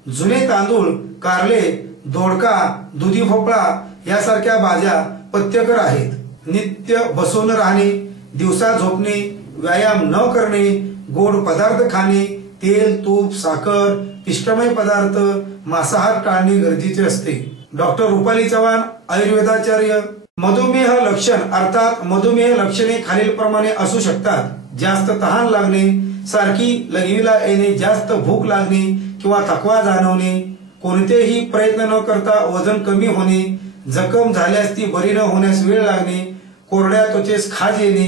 जुने तांदूळ, कारले, दोडका, दुधी भोपळा यासारख्या भाज्या पथ्यकर आहेत। नित्य बसून राहणे, दिवसा झोपणे, व्यायाम न करणे, गोड पदार्थ खाणे, तेल, तूप, साखर, पिष्टमय पदार्थ, मांसाहार टाळणे गरजेचे असते। डॉक्टर रुपाली चव्हाण, आयुर्वेदाचार्य। मधुमेह लक्षण अर्थात मधुमेह लक्षणे खालीलप्रमाणे असू शकतात। जास्त तहान लागणे, सारखी लघवीला येणे, जास्त भूक लागणे किंवा थकवा जाणवणे, कोणतेही प्रयत्न न करता वजन कमी होणे, जखम झाल्यास ती बरी न होण्यास वेळ लागणे, कोरड्या त्वचेस खाज येणे,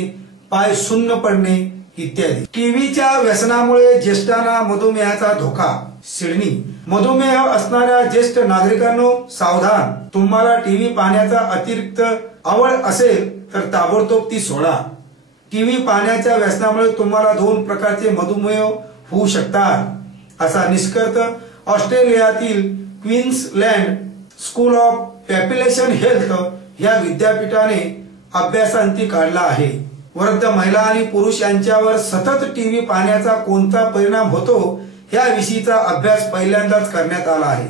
पाय सुन्न पडणे इत्यादी। टीव्हीच्या व्यसनामुळे ज्येष्ठांना मधुमेहाचा धोका। सिडनी, मधुमेह असणाऱ्या ज्येष्ठ नागरिकांनो सावधान। तुम्हाला टीव्ही पाहण्याचा अतिरिक्त आवड असेल तर ताबडतोब ती सोडा। टीव्ही पाहण्याच्या व्यसनामुळे तुम्हाला 2 प्रकारचे मधुमेह होऊ शकतात असा निष्कर्ष ऑस्ट्रेलियातील Queensland school of population health या विद्यापीठाने अभ्यासांती काढला आहे। वृद्ध महिला आणि पुरुष यांच्यावर सतत टीव्ही पाहण्याचा कोणता परिणाम होतो याविषयीचा अभ्यास पहिल्यांदाच करण्यात आला आहे।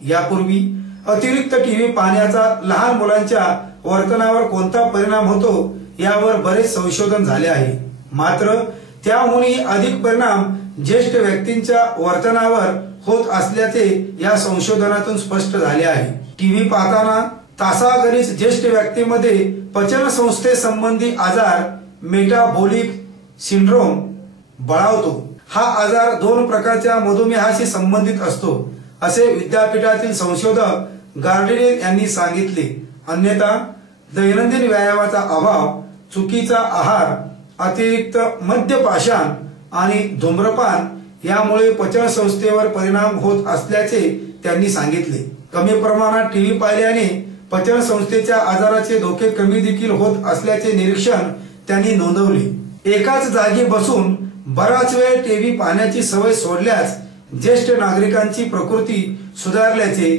यापूर्वी अतिरिक्त टीव्ही पाहण्याचा लहान मुलांच्या वर्तनावर कोणता परिणाम होतो यावर बरेच संशोधन झाले आहे। मात्र त्याहूनही अधिक परिणाम ज्येष्ठ व्यक्तींच्या वर्तनावर होत असल्याचे या संशोधनातून स्पष्ट झाले आहे। टीव्ही पाहताना तासागणिक ज्येष्ठ व्यक्तीमध्ये पचन संस्थेसंबंधी आजार मेटाबॉलिक सिंड्रोम बळावतो। हा आजार 2 प्रकारच्या मधुमेहाशी संबंधित असतो असे विद्यापीठातील संशोधक गार्डिनेर यांनी सांगितले। अन्यथा दैनंदिन व्यायामाचा अभाव, चुकीचा आहार, अतिरिक्त मद्यपान आणि धूम्रपान यामुळे पचन संस्थेवर परिणाम होत असल्याचे त्यांनी सांगितले। कमी प्रमाणात टीव्ही पाहिल्याने पचन संस्थेच्या आजाराचे धोके कमी देखील होत असल्याचे निरीक्षण त्यांनी नोंदवले। एकाच जागी बसून बराच वेळ टीव्ही पाहण्याची सवय सोडल्यास ज्येष्ठ नागरिकांची प्रकृती सुधारल्याचे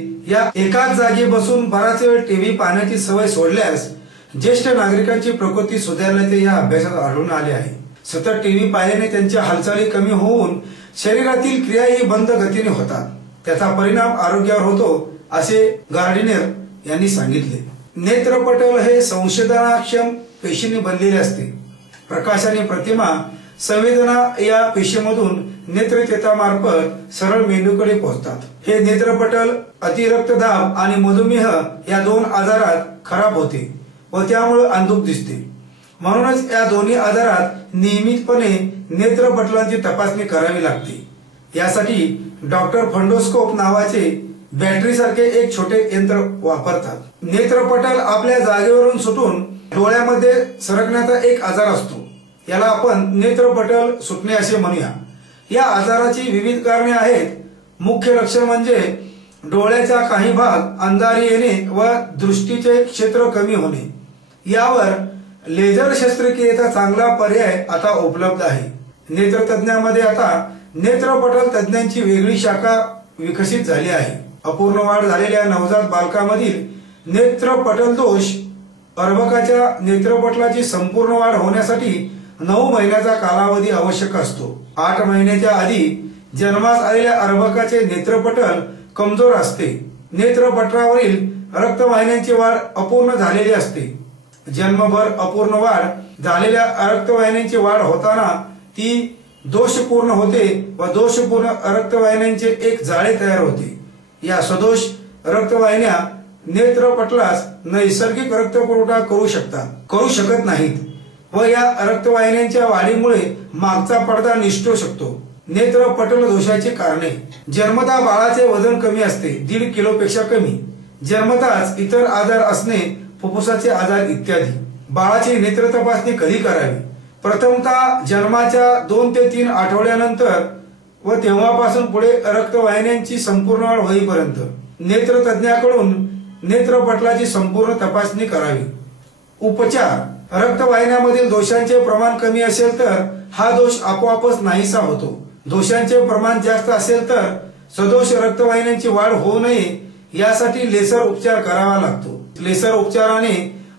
एकाच जागी बसून बराच वेळ टीव्ही पाहण्याची सवय सोडल्यास ज्येष्ठ नागरिकांची प्रकृती सुधारल्याचे या अभ्यासात आढळून आले आहे। सतत टीव्ही पाहिल्याने त्यांच्या हालचाली कमी होऊन शरीरातील क्रियाही बंद गतीने होतात, त्याचा परिणाम आरोग्यावर होतो असे गार्डिनेर यांनी सांगितले। नेत्रपटल हे संवेदनाक्षम पेशींनी बनलेले असते। प्रकाश आणि प्रतिमा संवेदना या पेशीमधून नेत्रचेतामार्फत सरळ मेंदूकडे पोहोचतात। हे नेत्रपटल अतिरक्तदाब आणि मधुमेह या 2 आजारात खराब होते व त्यामुळे अंधुक दिसते। म्हणूनच या दोन्ही आजारात नियमितपणे नेत्रपटलांची तपासणी करावी लागते। यासाठी डॉक्टर फंडोस्कोप नावाचे बॅटरी सारखे एक छोटे यंत्र वापरतात। नेत्रपटल आपल्या जागेवरून सुटून डोळ्यामध्ये सरकण्याचा एक आजार असतो, याला आपण नेत्रपटल सुटणे असे म्हणूया। या आजाराची विविध कारणे आहेत। मुख्य लक्षण म्हणजे डोळ्याचा काही भाग अंधारी येणे व दृष्टीचे क्षेत्र कमी होणे। यावर लेझर शस्त्रक्रियेचा चांगला पर्याय आता उपलब्ध आहे। नेत्रतज्ञांमध्ये आता नेत्रपटल तज्ञांची वेगळी शाखा विकसित झाली आहे। अपूर्ण वाढ झालेल्या नवजात बालकामधील नेत्रपटल दोष अर्भकाच्या नेत्रपटलाची संपूर्ण वाढ होण्यासाठी 9 महिन्याचा कालावधी आवश्यक असतो। 8 महिन्याच्या आधी जन्मास आलेल्या अर्भकाचे नेत्रपटल कमजोर असते। नेत्रपटलावरील रक्तवाहिन्यांची वाढ अपूर्ण झालेली असते। जन्मभर अपूर्ण वाढ झालेल्या रक्तवाहिन्यांची वाढ होताना ती दोषपूर्ण होते व दोषपूर्ण रक्तवाहिन्यांचे एक जाळे तयार होते। या सदोष रक्तवाहिन्या नेत्रपटलास नैसर्गिक रक्तपुरवठा करू शकत नाहीत व या रक्तवाहिन्यांच्या वाढीमुळे मागचा पडदा निसटू शकतो। नेत्रपटल दोषाची कारणे: जन्मतः बाळाचे वजन कमी असते, 1.5 किलोपेक्षा कमी, जन्मताच इतर आजार असणे, फुफ्फुसाचे आजार इत्यादी। बाळाची नेत्र तपासणी कधी करावी? प्रथमतः जन्माच्या 2 ते 3 आठवड्यानंतर व तेव्हापासून पुढे रक्तवाहिन्यांची संपूर्ण वाढ होईपर्यंत। नेत्रतज्ञाकडून नेत्रपटलाची संपूर्ण तपासणी करावी. उपचार: रक्तवाहिन्यामधील दोषांचे प्रमाण कमी असेल तर हा दोष आपोआपच नाहीसा होतो. दोषांचे प्रमाण जास्त असेल तर सदोष रक्तवाहिन्यांची वाढ होऊ नये यासाठी लेसर उपचार करावा लागतो. लेसर उपचाराने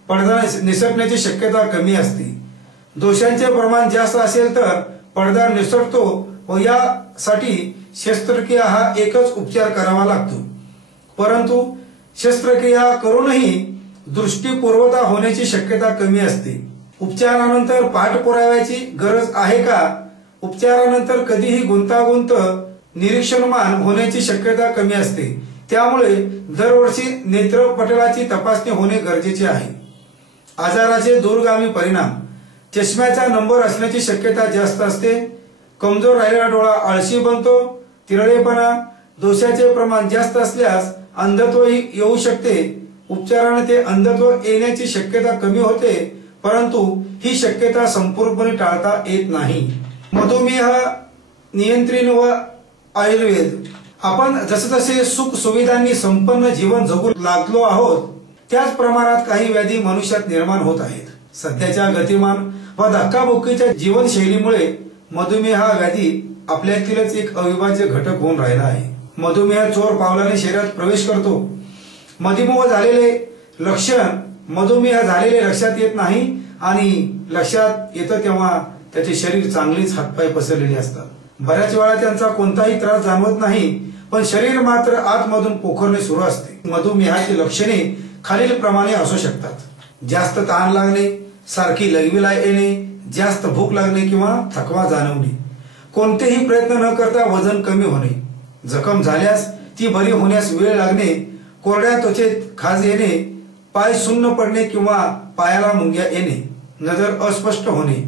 पडदा निसटण्याची शक्यता कमी असते. दोषांचे प्रमाण जास्त असेल तर पडदा निसटतो व यासाठी शस्त्रक्रिया हा एकच उपचार करावा लागतो. परंतु शस्त्रक्रिया करूनही दृष्टीपूर्वता होण्याची शक्यता कमी असते. उपचारानंतर पाठपुराव्याची गरज आहे का? उपचारानंतर कधीही गुंतागुंत निरीक्षणमान होण्याची शक्यता कमी असते. त्यामुळे दरवर्षी नेत्रपटलाची तपासणी होणे गरजेचे आहे. आजाराचे दूरगामी परिणाम: चष्म्याचा नंबर असण्याची शक्यता जास्त असते. कमजोर राहिलेला डोळा आळशी बनतो. तिरळेपणा: दोषाचे प्रमाण जास्त असल्यास अंधत्वही येऊ शकते. उपचाराने ते अंधत्व येण्याची शक्यता कमी होते, परंतु ही शक्यता संपूर्णपणे टाळता येत नाही. मधुमेह नियंत्रण व आयुर्वेद: आपण जसजसे सुख सुविधांनी संपन्न जीवन जगू लागलो आहोत त्याच प्रमाणात काही व्याधी मनुष्यात निर्माण होत आहेत. सध्याच्या गतिमान व धक्काबुक्कीच्या जीवनशैलीमुळे मधुमेह हा व्याधी आपल्यातीलच एक अविभाज्य घटक होऊन राहिला आहे. मधुमेह चोर पावलाने शरीरात प्रवेश करतो. मधुमेह झालेले लक्षात येत नाही आणि लक्षात येतं तेव्हा त्याचे शरीर चांगलीच हातपाय पसरलेले असतात. बऱ्याच वेळा त्यांचा कोणताही त्रास जाणवत नाही, पण शरीर मात्र आतमधून पोखरणे सुरू असते. मधुमेहाची लक्षणे खालील प्रमाणे असू शकतात: जास्त ताण लागणे, सारखी लघवीला येणे, जास्त भूक लागणे किंवा थकवा जाणवणे, कोणतेही प्रयत्न न करता वजन कमी होणे, जखम झाल्यास ती बरी होण्यास वेळ लागणे, कोरड्या त्वचेत खाज येणे, पाय सुन्न पडणे किंवा पायाला मुंग्या येणे, नजर अस्पष्ट होणे.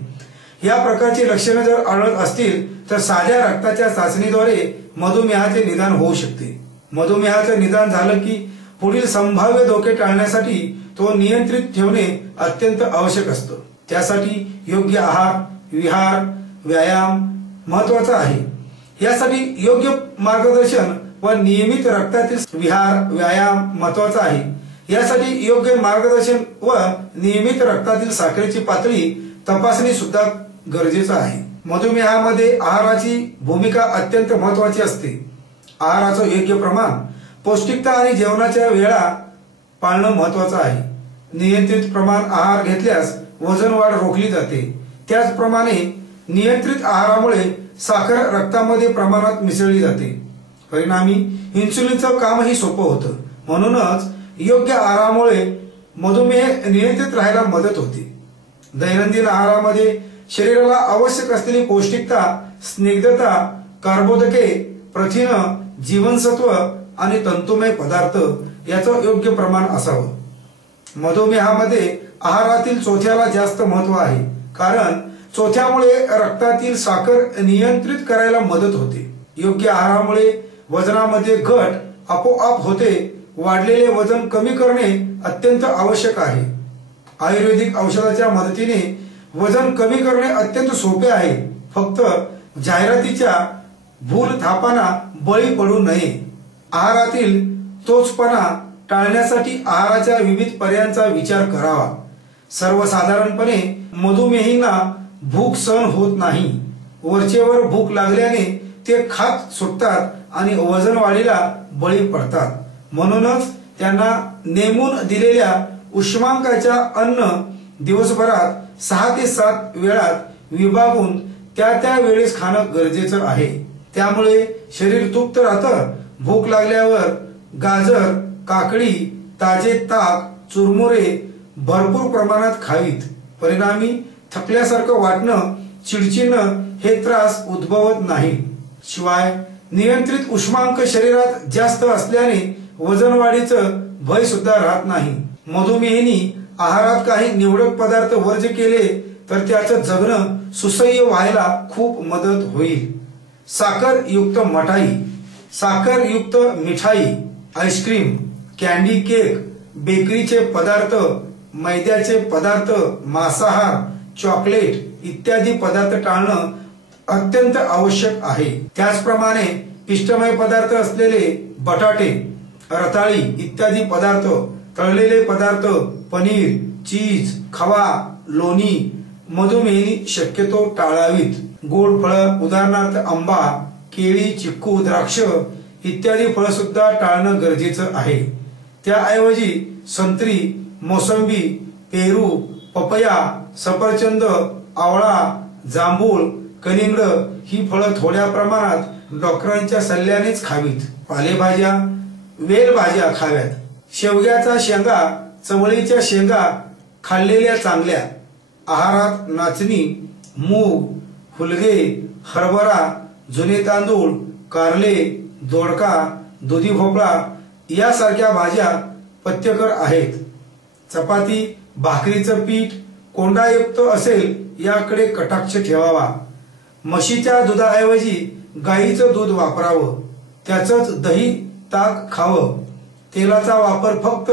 या प्रकारची लक्षणे जर आढळत असतील तर साध्या रक्ताच्या चाचणीद्वारे मधुमेहाचे निदान होऊ शकते. मधुमेहाचे निदान झालं की पुढील संभाव्य धोके टाळण्यासाठी तो नियंत्रित ठेवणे अत्यंत आवश्यक असतं. त्यासाठी योग्य आहार, विहार, व्यायाम महत्वाचा आहे. यासाठी योग्य मार्गदर्शन व नियमित रक्तातील विहार, व्यायाम महत्वाचा आहे. यासाठी योग्य मार्गदर्शन व नियमित रक्तातील साखरेची पातळी तपासणी सुद्धा गरजेचं आहे. मधुमेहामध्ये आहाराची भूमिका अत्यंत महत्वाची असते. आहाराचं योग्य प्रमाण, पौष्टिकता आणि जेवणाच्या वेळा पाळणं महत्वाचं आहे. नियंत्रित प्रमाण आहार घेतल्यास वजन वाढ रोखली जाते. त्याचप्रमाणे नियंत्रित आहारामुळे साखर रक्तामध्ये प्रमाणात मिसळली जाते. परिणामी इन्सुलिनचं कामही सोपं होतं. म्हणूनच योग्य आहारामुळे मधुमेह नियंत्रित राहायला मदत होते. दैनंदिन आहारामध्ये शरीराला आवश्यक असलेली पौष्टिकता, स्निग्धता, कार्बोदके, प्रथिन, जीवनसत्व आणि तंतुमय पदार्थ याचं योग्य प्रमाण असावं. मधुमेहामध्ये आहारातील चोथ्याला जास्त महत्व आहे, कारण चोथ्यामुळे रक्तातील साखर नियंत्रित करायला मदत होते. योग्य आहारामुळे वजनामध्ये घट आपोआप होते. वाढलेले वजन कमी करणे अत्यंत आवश्यक आहे. आयुर्वेदिक औषधाच्या मदतीने वजन कमी करणे अत्यंत सोपे आहे. फक्त जाहिरातीच्या भूल थापांना बळी पडू नये. आहारातील तोचपणा टाळण्यासाठी आहाराच्या विविध पर्यायांचा विचार करावा. सर्वसाधारणपणे मधुमेहींना भूक सहन होत नाही. वरचेवर भूक लागल्याने ते खात सुटतात आणि वजन वाढीला बळी पडतात. म्हणूनच त्यांना नेमून दिलेल्या उष्मांकाच्या अन्न दिवसभरात 6 ते 7 वेळात विभागून त्या वेळेस खाणं गरजेचं आहे. त्यामुळे शरीर तृप्त राहतं. भूक लागल्यावर गाजर, काकडी, ताजे ताक, चुरमुरे भरपूर प्रमाणात खावीत. परिणामी थकल्यासारखं वाटणं, चिडचिडणं हे त्रास उद्भवत नाही. शिवाय नियंत्रित उष्मांक शरीरात जास्त असल्याने वजन वाढीचं भय सुद्धा राहत नाही. मधुमेहींनी आहारात काही निवडक पदार्थ वर्ज्य केले तर त्याचं जगणं सुसह्य व्हायला खूप मदत होईल. साखरयुक्त मठाई, साखरयुक्त मिठाई, आईस्क्रीम, कॅन्डी केक, बेकरीचे पदार्थ, मैद्याचे पदार्थ, मांसाहार, चॉकलेट इत्यादी पदार्थ टाळणं अत्यंत आवश्यक आहे. त्याचप्रमाणे पिष्टमय पदार्थ असलेले बटाटे, रताळी इत्यादी पदार्थ, तळलेले पदार्थ, पनीर, चीज, खवा, लोणी मधुमेहीने शक्यतो टाळावीत. गोड फळं उदाहरणार्थ आंबा, केळी, चिक्कू, द्राक्ष इत्यादी फळं सुद्धा टाळणं गरजेचं आहे. त्याऐवजी संत्री, मोसंबी, पेरू, पपया, सफरचंद, आवळा, जांभूळ, कलिंगड ही फळं थोड्या प्रमाणात डॉक्टरांच्या सल्ल्यानेच खावीत. पालेभाज्या, वेलभाज्या खाव्यात. शेवग्याच्या शेंगा, चवळीच्या शेंगा खाल्लेल्या चांगल्या. आहारात नाचणी, मूग, हुलगे, हरभरा, जुने तांदूळ, कारले, दोडका, दुधी भोपळा यासारख्या भाज्या पथ्यकर आहेत. चपाती, भाकरीचं पीठ कोंडायुक्त असेल याकडे कटाक्ष ठेवावा. म्हशीच्या दुधाऐवजी गाईचं दूध वापरावं. त्याचंच दही, ताक खावं. तेलाचा वापर फक्त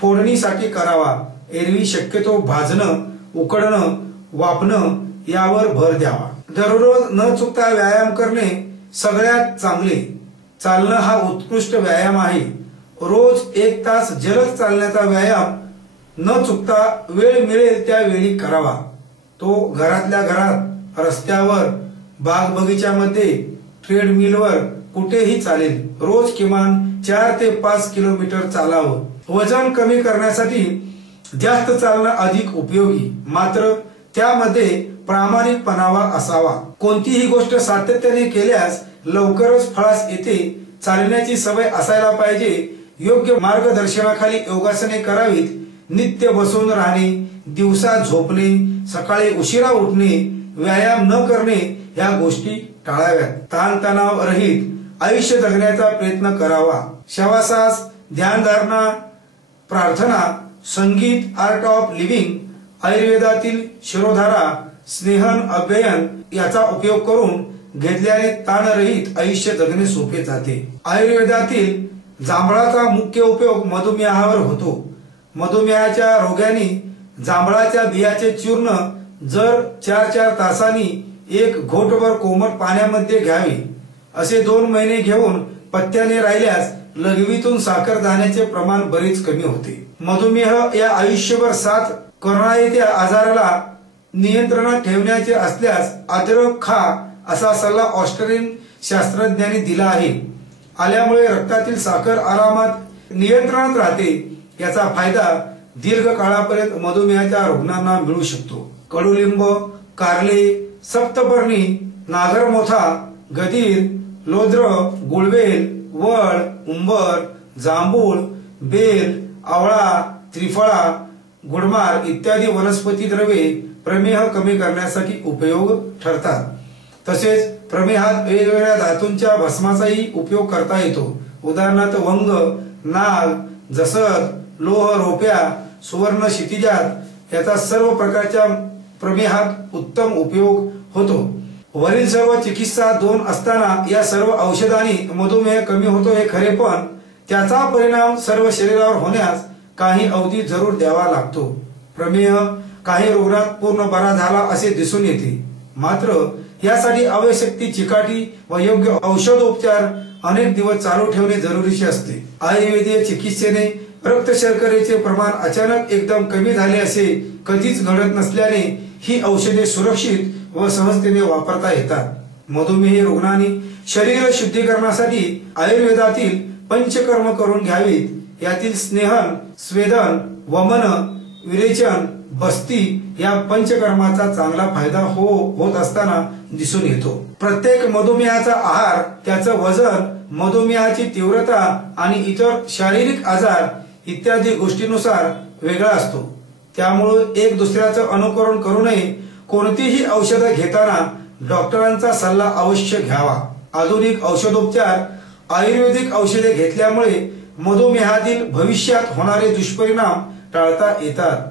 फोडणीसाठी करावा. एरवी शक्यतो भाजणं, उकडणं, वाफणं यावर भर द्यावा. दररोज न चुकता व्यायाम करणे सगळ्यात चांगले. चालणं हा उत्कृष्ट व्यायाम आहे. रोज 1 तास जलद चालण्याचा व्यायाम न चुकता वेळ मिळेल त्यावेळी करावा. तो घरातल्या घरात, रस्त्यावर, बाग बगीच्यामध्ये, ट्रेडमिलवर कुठेही चालेल. रोज किमान 4 ते 5 किलोमीटर चालावं. वजन कमी करण्यासाठी जास्त चालणं अधिक उपयोगी, मात्र त्यामध्ये प्रामाणिकपणा असावा. कोणतीही गोष्ट सातत्याने केल्यास लवकरच फळास येते. चालण्याची सवय असायला पाहिजे. योग्य मार्गदर्शनाखाली योगासने करावीत. नित्य बसून राहणे, दिवसा झोपणे, सकाळी उशिरा उठणे, व्यायाम न करणे या गोष्टी टाळाव्यात. ताणतणाव रहित आयुष्य जगण्याचा प्रयत्न करावा. श्वासास, ध्यानधारणा, प्रार्थना, संगीत, आर्ट ऑफ लिव्हिंग, आयुर्वेदातील शिरोधारा, स्नेहन, अभ्ययन याचा उपयोग करून घेतल्याने ताणरहित आयुष्य जगणे सोपे जाते. आयुर्वेदातील जांभळाचा मुख्य उपयोग मधुमेहावर होतो. मधुमेहाच्या रोग्यांनी जांभळाच्या बियाचे चूर्ण जर 4-4 तासांनी 1 घोटभर कोमट पाण्यामध्ये घ्यावे. असे 2 महिने घेऊन पथ्याने राहिल्यास लघवीतून साखर जाण्याचे प्रमाण बरेच कमी होते. मधुमेह या आयुष्यभर साथ करणाऱ्या आजाराला नियंत्रणात ठेवण्याचे असल्यास अद्रक खा असा सल्ला ऑस्ट्रेलियन शास्त्रज्ञांनी दिला आहे. आल्यामुळे रक्तातील साखर आरामात नियंत्रणात राहते. याचा फायदा दीर्घ काळापर्यंत मधुमेहाच्या रुग्णांना मिळू शकतो. कडुलिंब, कारले, सप्तपर्णी, नागरमोथा, गदीर, लोद्र, गुळवेल, वड, उंबर, जांभूळ, बेल, आवळा, त्रिफळा, गुडमार इत्यादी वनस्पती द्रव्ये प्रमेह कमी करण्यासाठी उपयोग ठरतात. तसेच प्रमेहात वेगवेगळ्या धातूंच्या भस्माचाही उपयोग करता येतो. उदाहरणार्थ वंग, नाग, जसद, लोह, रोप्या, सुवर्ण, क्षितिजात याचा सर्व प्रकारच्या प्रमेहात उत्तम उपयोग होतो. वरील सर्व चिकित्सा 2 असताना या सर्व औषधांनी मधुमेह कमी होतो हे खरे, पण त्याचा परिणाम सर्व शरीरावर होण्यास काही अवधी जरूर द्यावा लागतो. प्रमेह काही रुग्णात पूर्ण बरा झाला असे दिसून येते, मात्र यासाठी आवश्यक ती चिकाटी व योग्य औषधोपचार अनेक दिवस चालू ठेवणे जरुरीचे असते. आयुर्वेदीय चिकित्सेने रक्त शर्करेचे प्रमाण अचानक एकदम कमी झाले असे कधीच घडत नसल्याने ही औषधे सुरक्षित व सहजतेने वापरता येतात. मधुमेही रुग्णांनी शरीर शुद्धीकरणासाठी आयुर्वेदातील पंचकर्म करून घ्यावीत. यातील स्नेहन, स्वेदन, वमन, विरेचन, बस्ती या पंचकर्माचा चांगला फायदा होत असताना दिसून येतो. प्रत्येक मधुमेहाचा आहार, त्याचं वजन, मधुमेहाची तीव्रता आणि इतर शारीरिक आजार इत्यादी गोष्टींनुसार वेगळा असतो. त्यामुळे एक दुसऱ्याचं अनुकरण करू नये. कोणतीही औषधं घेताना डॉक्टरांचा सल्ला अवश्य घ्यावा. आधुनिक औषधोपचार, आयुर्वेदिक औषधे घेतल्यामुळे मधुमेहातील भविष्यात होणारे दुष्परिणाम टाळता येतात.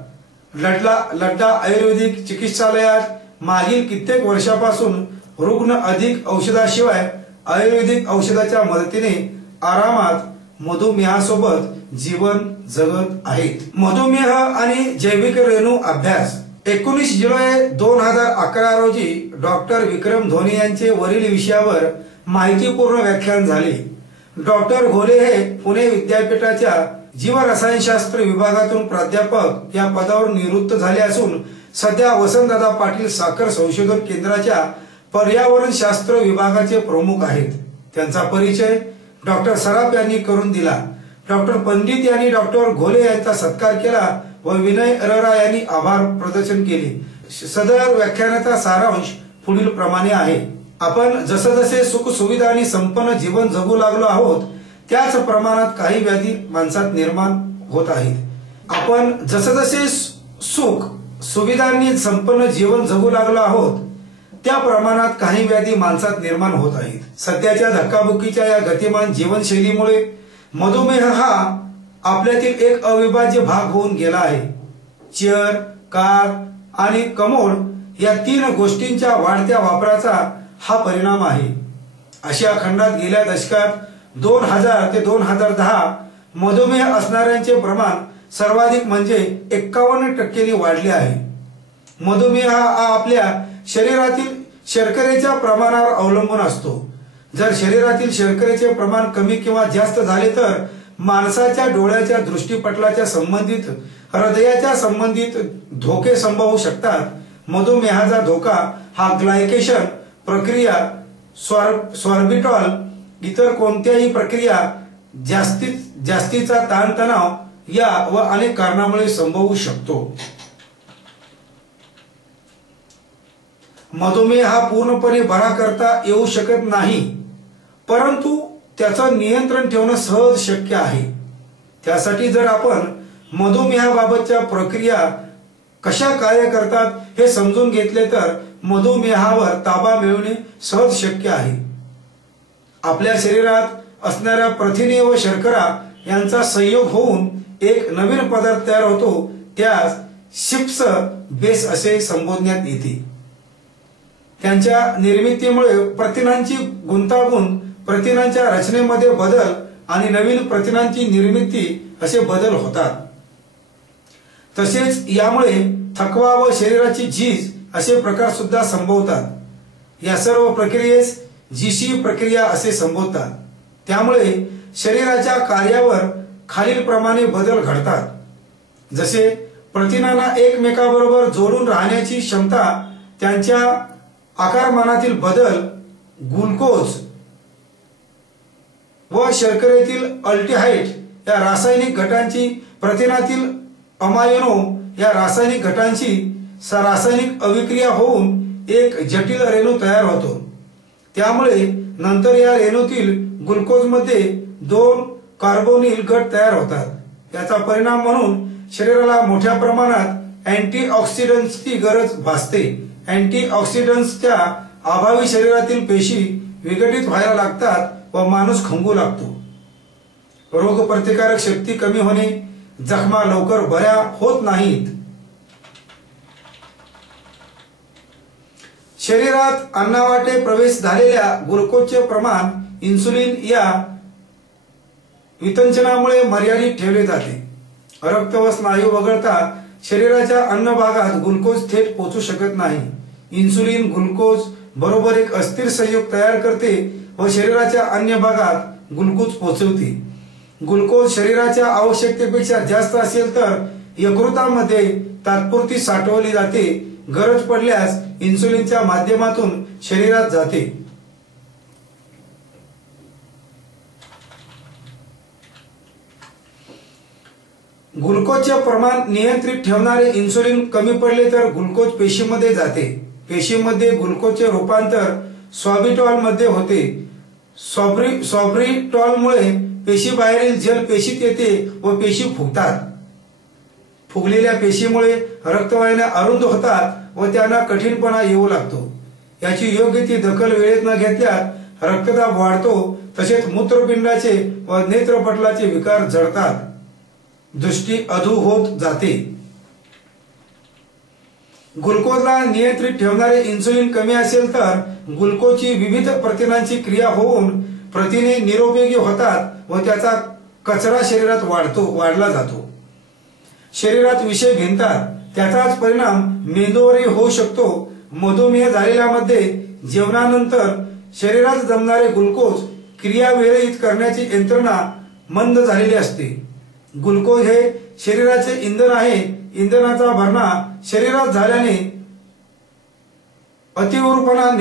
लड्डा आयुर्वेदिक चिकित्सालयात मागील कित्येक वर्षापासून रुग्ण अधिक औषधाशिवाय आयुर्वेदिक औषधाच्या मदतीने आरामात मधुमेहासोबत जीवन जगत आहेत. मधुमेह आणि जैविक रेणू अभ्यास. 19 जुलै 2011 रोजी डॉक्टर विक्रम धोनी यांचे वरील विषयावर माहितीपूर्ण व्याख्यान झाले. डॉक्टर घोले हे पुणे विद्यापीठाच्या जीवरसायनशास्त्र विभागातून प्राध्यापक या पदावर निवृत्त झाले असून सध्या वसंतदादा पाटील साखर संशोधन केंद्राच्या पर्यावरण शास्त्र विभागाचे प्रमुख आहेत। त्यांचा परिचय डॉक्टर सराफ यांनी करून दिला। डॉक्टर पंडित यांनी डॉक्टर घोले यांचा सत्कार केला व विनय अरोरा यांनी आभार प्रदर्शन केले। सदर व्याख्यानाचा सारांश पुढील प्रमाणे आहे। आपण जसजसे सुख सुविधा आणि संपन्न जीवन जगू लागलो आहोत त्याच प्रमाणात काही व्याधी माणसात निर्माण होत आहेत। आपण जसजसे सुख सुविधांनी संपन्न जीवन जगू लागलो आहोत त्या प्रमाणात काही व्याधी माणसात निर्माण होत आहेत। सध्याच्या धक्काबुक्कीच्या या गतिमान जीवनशैलीमुळे मधुमेह हा आपल्यातील एक अविभाज्य भाग होऊन गेला आहे। चेअर, कार आणि कमोड या तीन गोष्टींच्या वाढत्या वापराचा हा परिणाम आहे। आशिया खंडात गेल्या दशकात 2000 ते 2010 मधुमेह असणाऱ्यांचे प्रमाण सर्वाधिक म्हणजे 51% वाढले आहे। मधुमेह हा आपल्या शरीरातील शर्करेच्या प्रमाणावर अवलंबून असतो। जर शरीरातील शर्करेचे प्रमाण कमी किंवा जास्त झाले तर माणसाच्या डोळ्याच्या दृष्टीपटलाच्या संबंधित हृदयाच्या संबंधित धोके संभवू शकतात। मधुमेहाचा धोका हा ग्लायकेशन प्रक्रिया, सॉर्बिटॉल, इतर कोणत्याही प्रक्रिया, जास्तीचा ताणतणाव या व अनेक कारणामुळे संभवू शकतो। मधुमेह हा पूर्णपणे बरा करता येऊ शकत नाही, परंतु त्याचं नियंत्रण ठेवणं सहज शक्य आहे। त्यासाठी जर आपण मधुमेहाबाबतच्या प्रक्रिया कशा कार्य करतात हे समजून घेतले तर मधुमेहावर ताबा मिळवणे सहज शक्य आहे। आपल्या शरीरात असणाऱ्या प्रथिने व शर्करा यांचा संयोग होऊन एक नवीन पदार्थ तयार होतो, त्यास चिप्स बेस असे संबोधण्यात येते। त्यांच्या निर्मितीमुळे प्रथिनांची गुंतागुंत, प्रथिनांच्या रचनेमध्ये बदल आणि नवीन प्रथिनांची निर्मिती असे बदल होतात। तसेच यामुळे थकवा व शरीराची झीज असे प्रकार सुद्धा संभवतात। या सर्व प्रक्रियेस जीशी प्रक्रिया असे संबोधतात। त्यामुळे शरीराच्या कार्यावर खालीलप्रमाणे बदल घडतात। जसे प्रथिनांना एकमेकांबरोबर जोडून राहण्याची क्षमता, त्यांच्या आकारमानातील बदल, ग्लुकोज व शर्करेतील अल्डिहाइड या रासायनिक घटांची प्रथिनातील अमायनो या रासायनिक घटांची रासायनिक अभिक्रिया होऊन एक जटिल रेणू तयार होतो। त्यामुळे नंतर या रेणूतील ग्लुकोजमध्ये 2 कार्बोनिल गट तयार होतात। याचा परिणाम म्हणून शरीराला मोठ्या प्रमाणात अँटीऑक्सिडंट्सची गरज भासते। अँटीऑक्सिडंट्सच्या अभावी शरीरातील पेशी विघटित व्हायला लागतात व माणूस खंगू लागतो। रोगप्रतिकारक शक्ती कमी होणे, जखमा लवकर बऱ्या होत नाहीत। शरीरात अन्नवाटे प्रवेश झालेल्या ग्लुकोजचे प्रमाण इन्सुलिन या वितंचनामुळे मर्यादित ठेवले जाते। रक्त व स्नायू वगळता शरीराच्या अन्न भागात ग्लुकोज थेट पोहोचू शकत नाही। इन्सुलिन ग्लुकोज बरोबर एक अस्थिर संयोग तयार करते व शरीराच्या अन्य भागात ग्लुकोज पोहोचवते। ग्लुकोज शरीराच्या आवश्यकतेपेक्षा जास्त असेल तर यकृतामध्ये तात्पुरती साठवली जाते। गरज पडल्यास इन्सुलिनच्या माध्यमातून शरीरात जाते। ग्लुकोजचे प्रमाण नियंत्रित ठेवणारे इन्सुलिन कमी पडले तर ग्लुकोज पेशीमध्ये जाते। पेशीमध्ये ग्लुकोजचे रूपांतर सॉर्बिटॉल मध्ये होते। सॉर्बिटॉलमुळे पेशीबाहेरील जल पेशीत येते व पेशी फुगतात। फुगलेल्या पेशीमुळे रक्तवाहिन्या अरुंद होतात व त्यांना कठीणपणा येऊ लागतो। याची योग्य ती दखल वेळेत न घेतल्यास रक्तदाब वाढतो, तसेच मूत्रपिंडाचे व नेत्रपटलाचे विकार जडतात, दृष्टी अधू होत जाते। ग्लुकोजला नियंत्रित ठेवणारे इन्सुलिन कमी असेल तर ग्लुकोजची विविध प्रथिनांची क्रिया होऊन प्रथिने निरुपयोगी होतात व त्याचा कचरा शरीरात वाढला जातो। शरीरात विषय भिनतात, त्याचाच परिणाम मेंदूवरही होऊ शकतो। मधुमेह झालेल्यामध्ये जेवणानंतर शरीरात जमणारे ग्लुकोज क्रिया विरहित करण्याची यंत्रणा मंद झालेली असते। ग्लुकोज हे शरीराचे इंधन आहे। इंधनाचा भरणा शरीरात झाल्याने अतिऊर्जा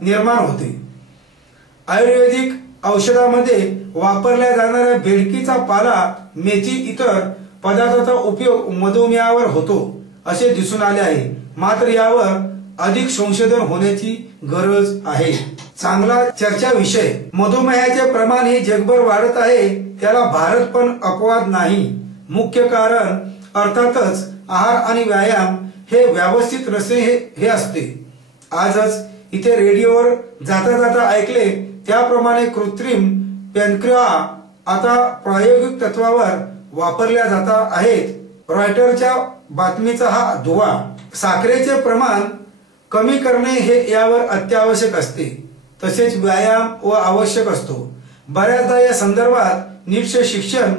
निर्माण होते। आयुर्वेदिक औषधामध्ये वापरल्या जाणाऱ्या बेडकीचा पाला, मेथी इतर पदार्थाचा उपयोग मधुमेहावर होतो असे दिसून आले आहे। मात्र यावर अधिक संशोधन होण्याची गरज आहे। चांगला चर्चा विषय, मधुमेहाचे प्रमाण हे जगभर वाढत आहे, त्याला भारत पण अपवाद नाही। मुख्य कारण अर्थातच आहार आणि व्यायाम हे व्यवस्थित नसणे हे असते। आजच इथे रेडिओवर जाता जाता ऐकले त्याप्रमाणे कृत्रिम पॅनक्रिया आता प्रायोगिक तत्वावर वापरल्या जात आहेत। रॉयटरच्या बातमीचा हा दुवा। साखरेचे प्रमाण कमी करणे हे यावर अत्यावश्यक असते, तसेच व्यायाम व आवश्यक असतो। बऱ्याचदा या संदर्भात नीटचे शिक्षण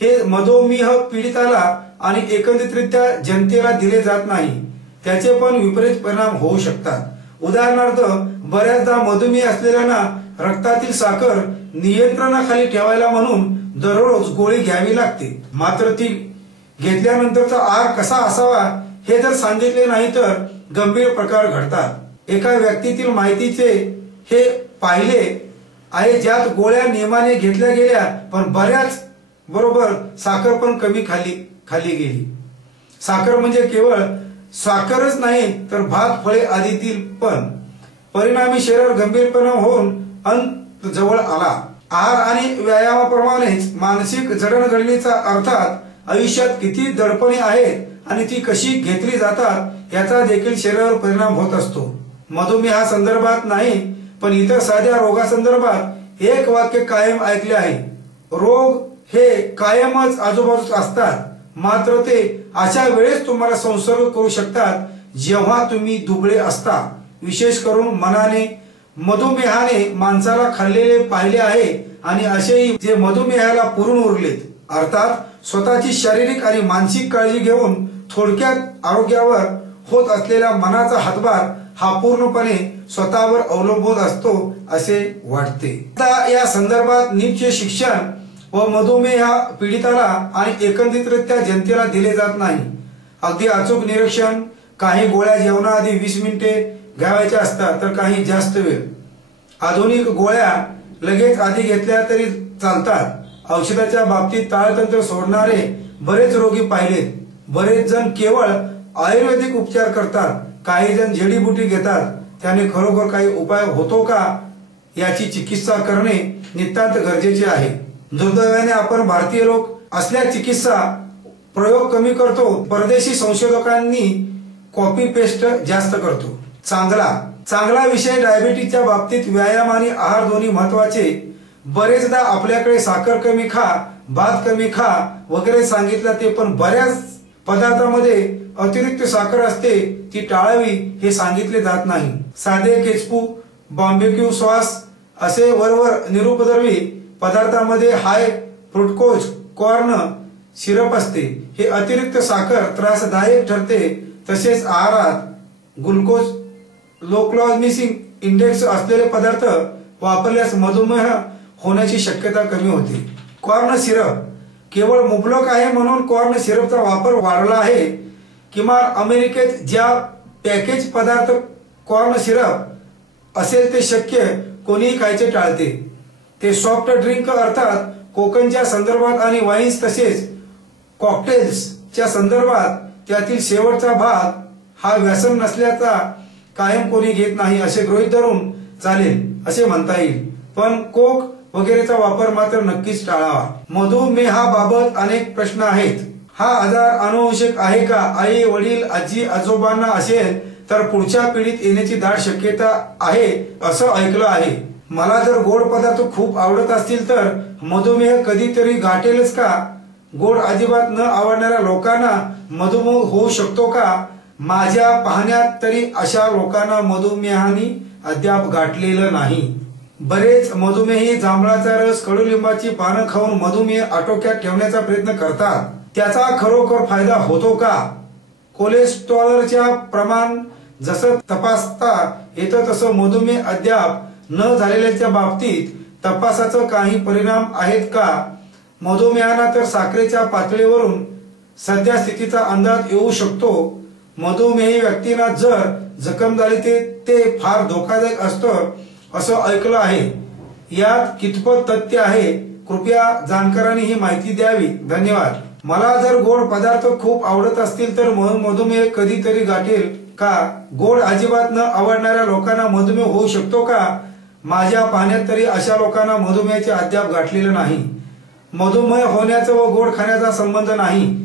हे मधुमेह पीडिताला आणि एकंदरीतरित्या जनतेला दिले जात नाही, त्याचे पण विपरीत परिणाम होऊ शकतात। उदाहरणार्थ, बऱ्याचदा मधुमेह असलेल्यांना रक्तातील साखर नियंत्रणाखाली ठेवायला म्हणून दररोज गोळी घ्यावी लागते। मात्र ती घेतल्यानंतरचा आहार कसा असावा हे जर सांगितले नाही तर गंभीर प्रकार घडतात। एका व्यक्तीतील माहितीचे हे पाहिले आहे, ज्यात गोळ्या नियमाने घेतल्या गेल्या पण बऱ्याच बरोबर साखर पण कमी खाली गेली। साखर म्हणजे केवळ साखरच नाही तर भात, फळे आदीतील पण परिणामी शरीर गंभीर परिणाम होऊन अंत जवळ आला। आहार आणि व्यायामाप्रमाणेच मानसिक जडणघडणीचा अर्थात आयुष्यात किती दडपणे आहेत आणि ती कशी घेतली जातात याचा देखील शरीरावर परिणाम होत असतो। मधुमेहा संदर्भात नाही पण इतर साध्या रोगासंदर्भात एक वाक्य कायम ऐकले आहे, रोग हे कायमच आजूबाजूच असतात, मात्र ते अशा वेळेस तुम्हाला संसर्ग करू शकतात जेव्हा तुम्ही दुबळे असता। विशेष करून मनाने मधुमेहाने माणसाला खाल्लेले पाहिले आहे आणि असेही जे मधुमेहाला पुरून उरलेत। अर्थात स्वतःची शारीरिक आणि मानसिक काळजी घेऊन थोडक्यात आरोग्यावर होत असलेला मनाचा हातभार हा पूर्णपणे स्वतःवर अवलंबून असतो असे वाटते। आता या संदर्भात नीटचे शिक्षण व मधुमेह पीडिताला आणि एकंदरीतरित्या जनतेला दिले जात नाही। अगदी अचूक निरीक्षण, काही गोळ्या जेवणाआधी 20 मिनिटे घ्यायच्या असतात तर काही जास्त वेळ। आधुनिक गोळ्या लगेच आधी घेतल्या तरी चालतात। औषधाच्या बाबतीत ताळतंत्र सोडणारे बरेच रोगी पाहिलेत। बरेच जण केवळ आयुर्वेदिक उपचार करतात, काही जण जडीबुटी घेतात। त्याने खरोखर काही उपाय होतो का याची चिकित्सा करणे नितांत गरजेचे आहे। दुर्दैवाने आपण भारतीय लोक असल्या चिकित्सा प्रयोग कमी करतो, परदेशी संशोधकांनी कॉपी पेस्ट जास्त करतो। चांगला विषय, डायबिटीजच्या बाबतीत व्यायाम आणि आहार दोन्ही महत्वाचे। बरेचदा आपल्याकडे साखर कमी खा, भात कमी खा वगैरे सांगितलं ते पण बऱ्याच पदार्थामध्ये अतिरिक्त साखर असते, ती टाळावी हे सांगितले जात नाही। साधे केचपू, बार्बेक्यू सॉस असे वरवर निरुपद्रवी पदार्थामध्ये हाय फ्रुक्टोज कॉर्न सिरप असते। हे अतिरिक्त साखर त्रासदायक ठरते। तसेच आहारात ग्लुकोज ग्लायसेमिक इंडेक्स असलेले पदार्थ वापरल्यास मधुमेह होण्याची शक्यता कमी होते। कॉर्न सिरप केवळ मुबलक आहे म्हणून कॉर्न सिरपचा वापर वाढला आहे। किमान अमेरिकेत ज्या पॅकेज पदार्थ कॉर्न सिरप असेल ते शक्य कोणीही खायचे टाळते। ते सॉफ्ट ड्रिंक अर्थात कोकमच्या संदर्भात आणि वाईन्स तसेच कॉकटेल्सच्या संदर्भात त्यातील शेवटचा भाग हा व्यसन नसल्याचा कायम कोणी घेत नाही असे गृहीत धरून चालेल असे म्हणता येईल, पण कोक वगैरेचा वापर मात्र नक्कीच टाळावा। मधुमेहाबाबत अनेक प्रश्न आहेत। हा आजार अनुवंशिक आहे का? आई, वडील, आजी, आजोबांना असेल तर पुढच्या पिढीत येण्याची दाट शक्यता आहे असं ऐकलं आहे। मला जर गोड पदार्थ खूप आवडत असतील तर मधुमेह कधीतरी गाठेलच का? गोड अजिबात न आवडणाऱ्या लोकांना मधुमेह होऊ शकतो का? माझ्या पाहण्यात तरी अशा लोकांना मधुमेहाने अद्याप गाठलेलं नाही। बरेच मधुमेही जांभळाचा रस, कडुलिंबाची पानं खाऊन मधुमेह आटोक्यात ठेवण्याचा प्रयत्न करतात। त्याचा खरोखर फायदा होतो का? कोलेस्टेरॉलच्या प्रमाण जसं तपासता येतं तसं मधुमेह अद्याप न झालेल्याच्या बाबतीत तपासाचा काही परिणाम आहेत का? मधुमेहाना तर साखरेच्या पातळीवरून सध्या स्थितीचा अंदाज येऊ शकतो. मधुमेही व्यक्तींना जर जखम झाली ते फार धोकादायक असतं असं ऐकलं आहे. यात कितपत तथ्य आहे? कृपया जाणकारांनी ही माहिती द्यावी. धन्यवाद. मला जर गोड पदार्थ खूप आवडत असतील तर मधुमेह कधीतरी गाठेल का? गोड अजिबात न आवडणाऱ्या लोकांना मधुमेह होऊ शकतो का? माझ्या पाहण्यात तरी अशा लोकांना मधुमेहाचे अद्याप गाठलेले नाही. मधुमेह होण्याचा व गोड खाण्याचा संबंध नाही.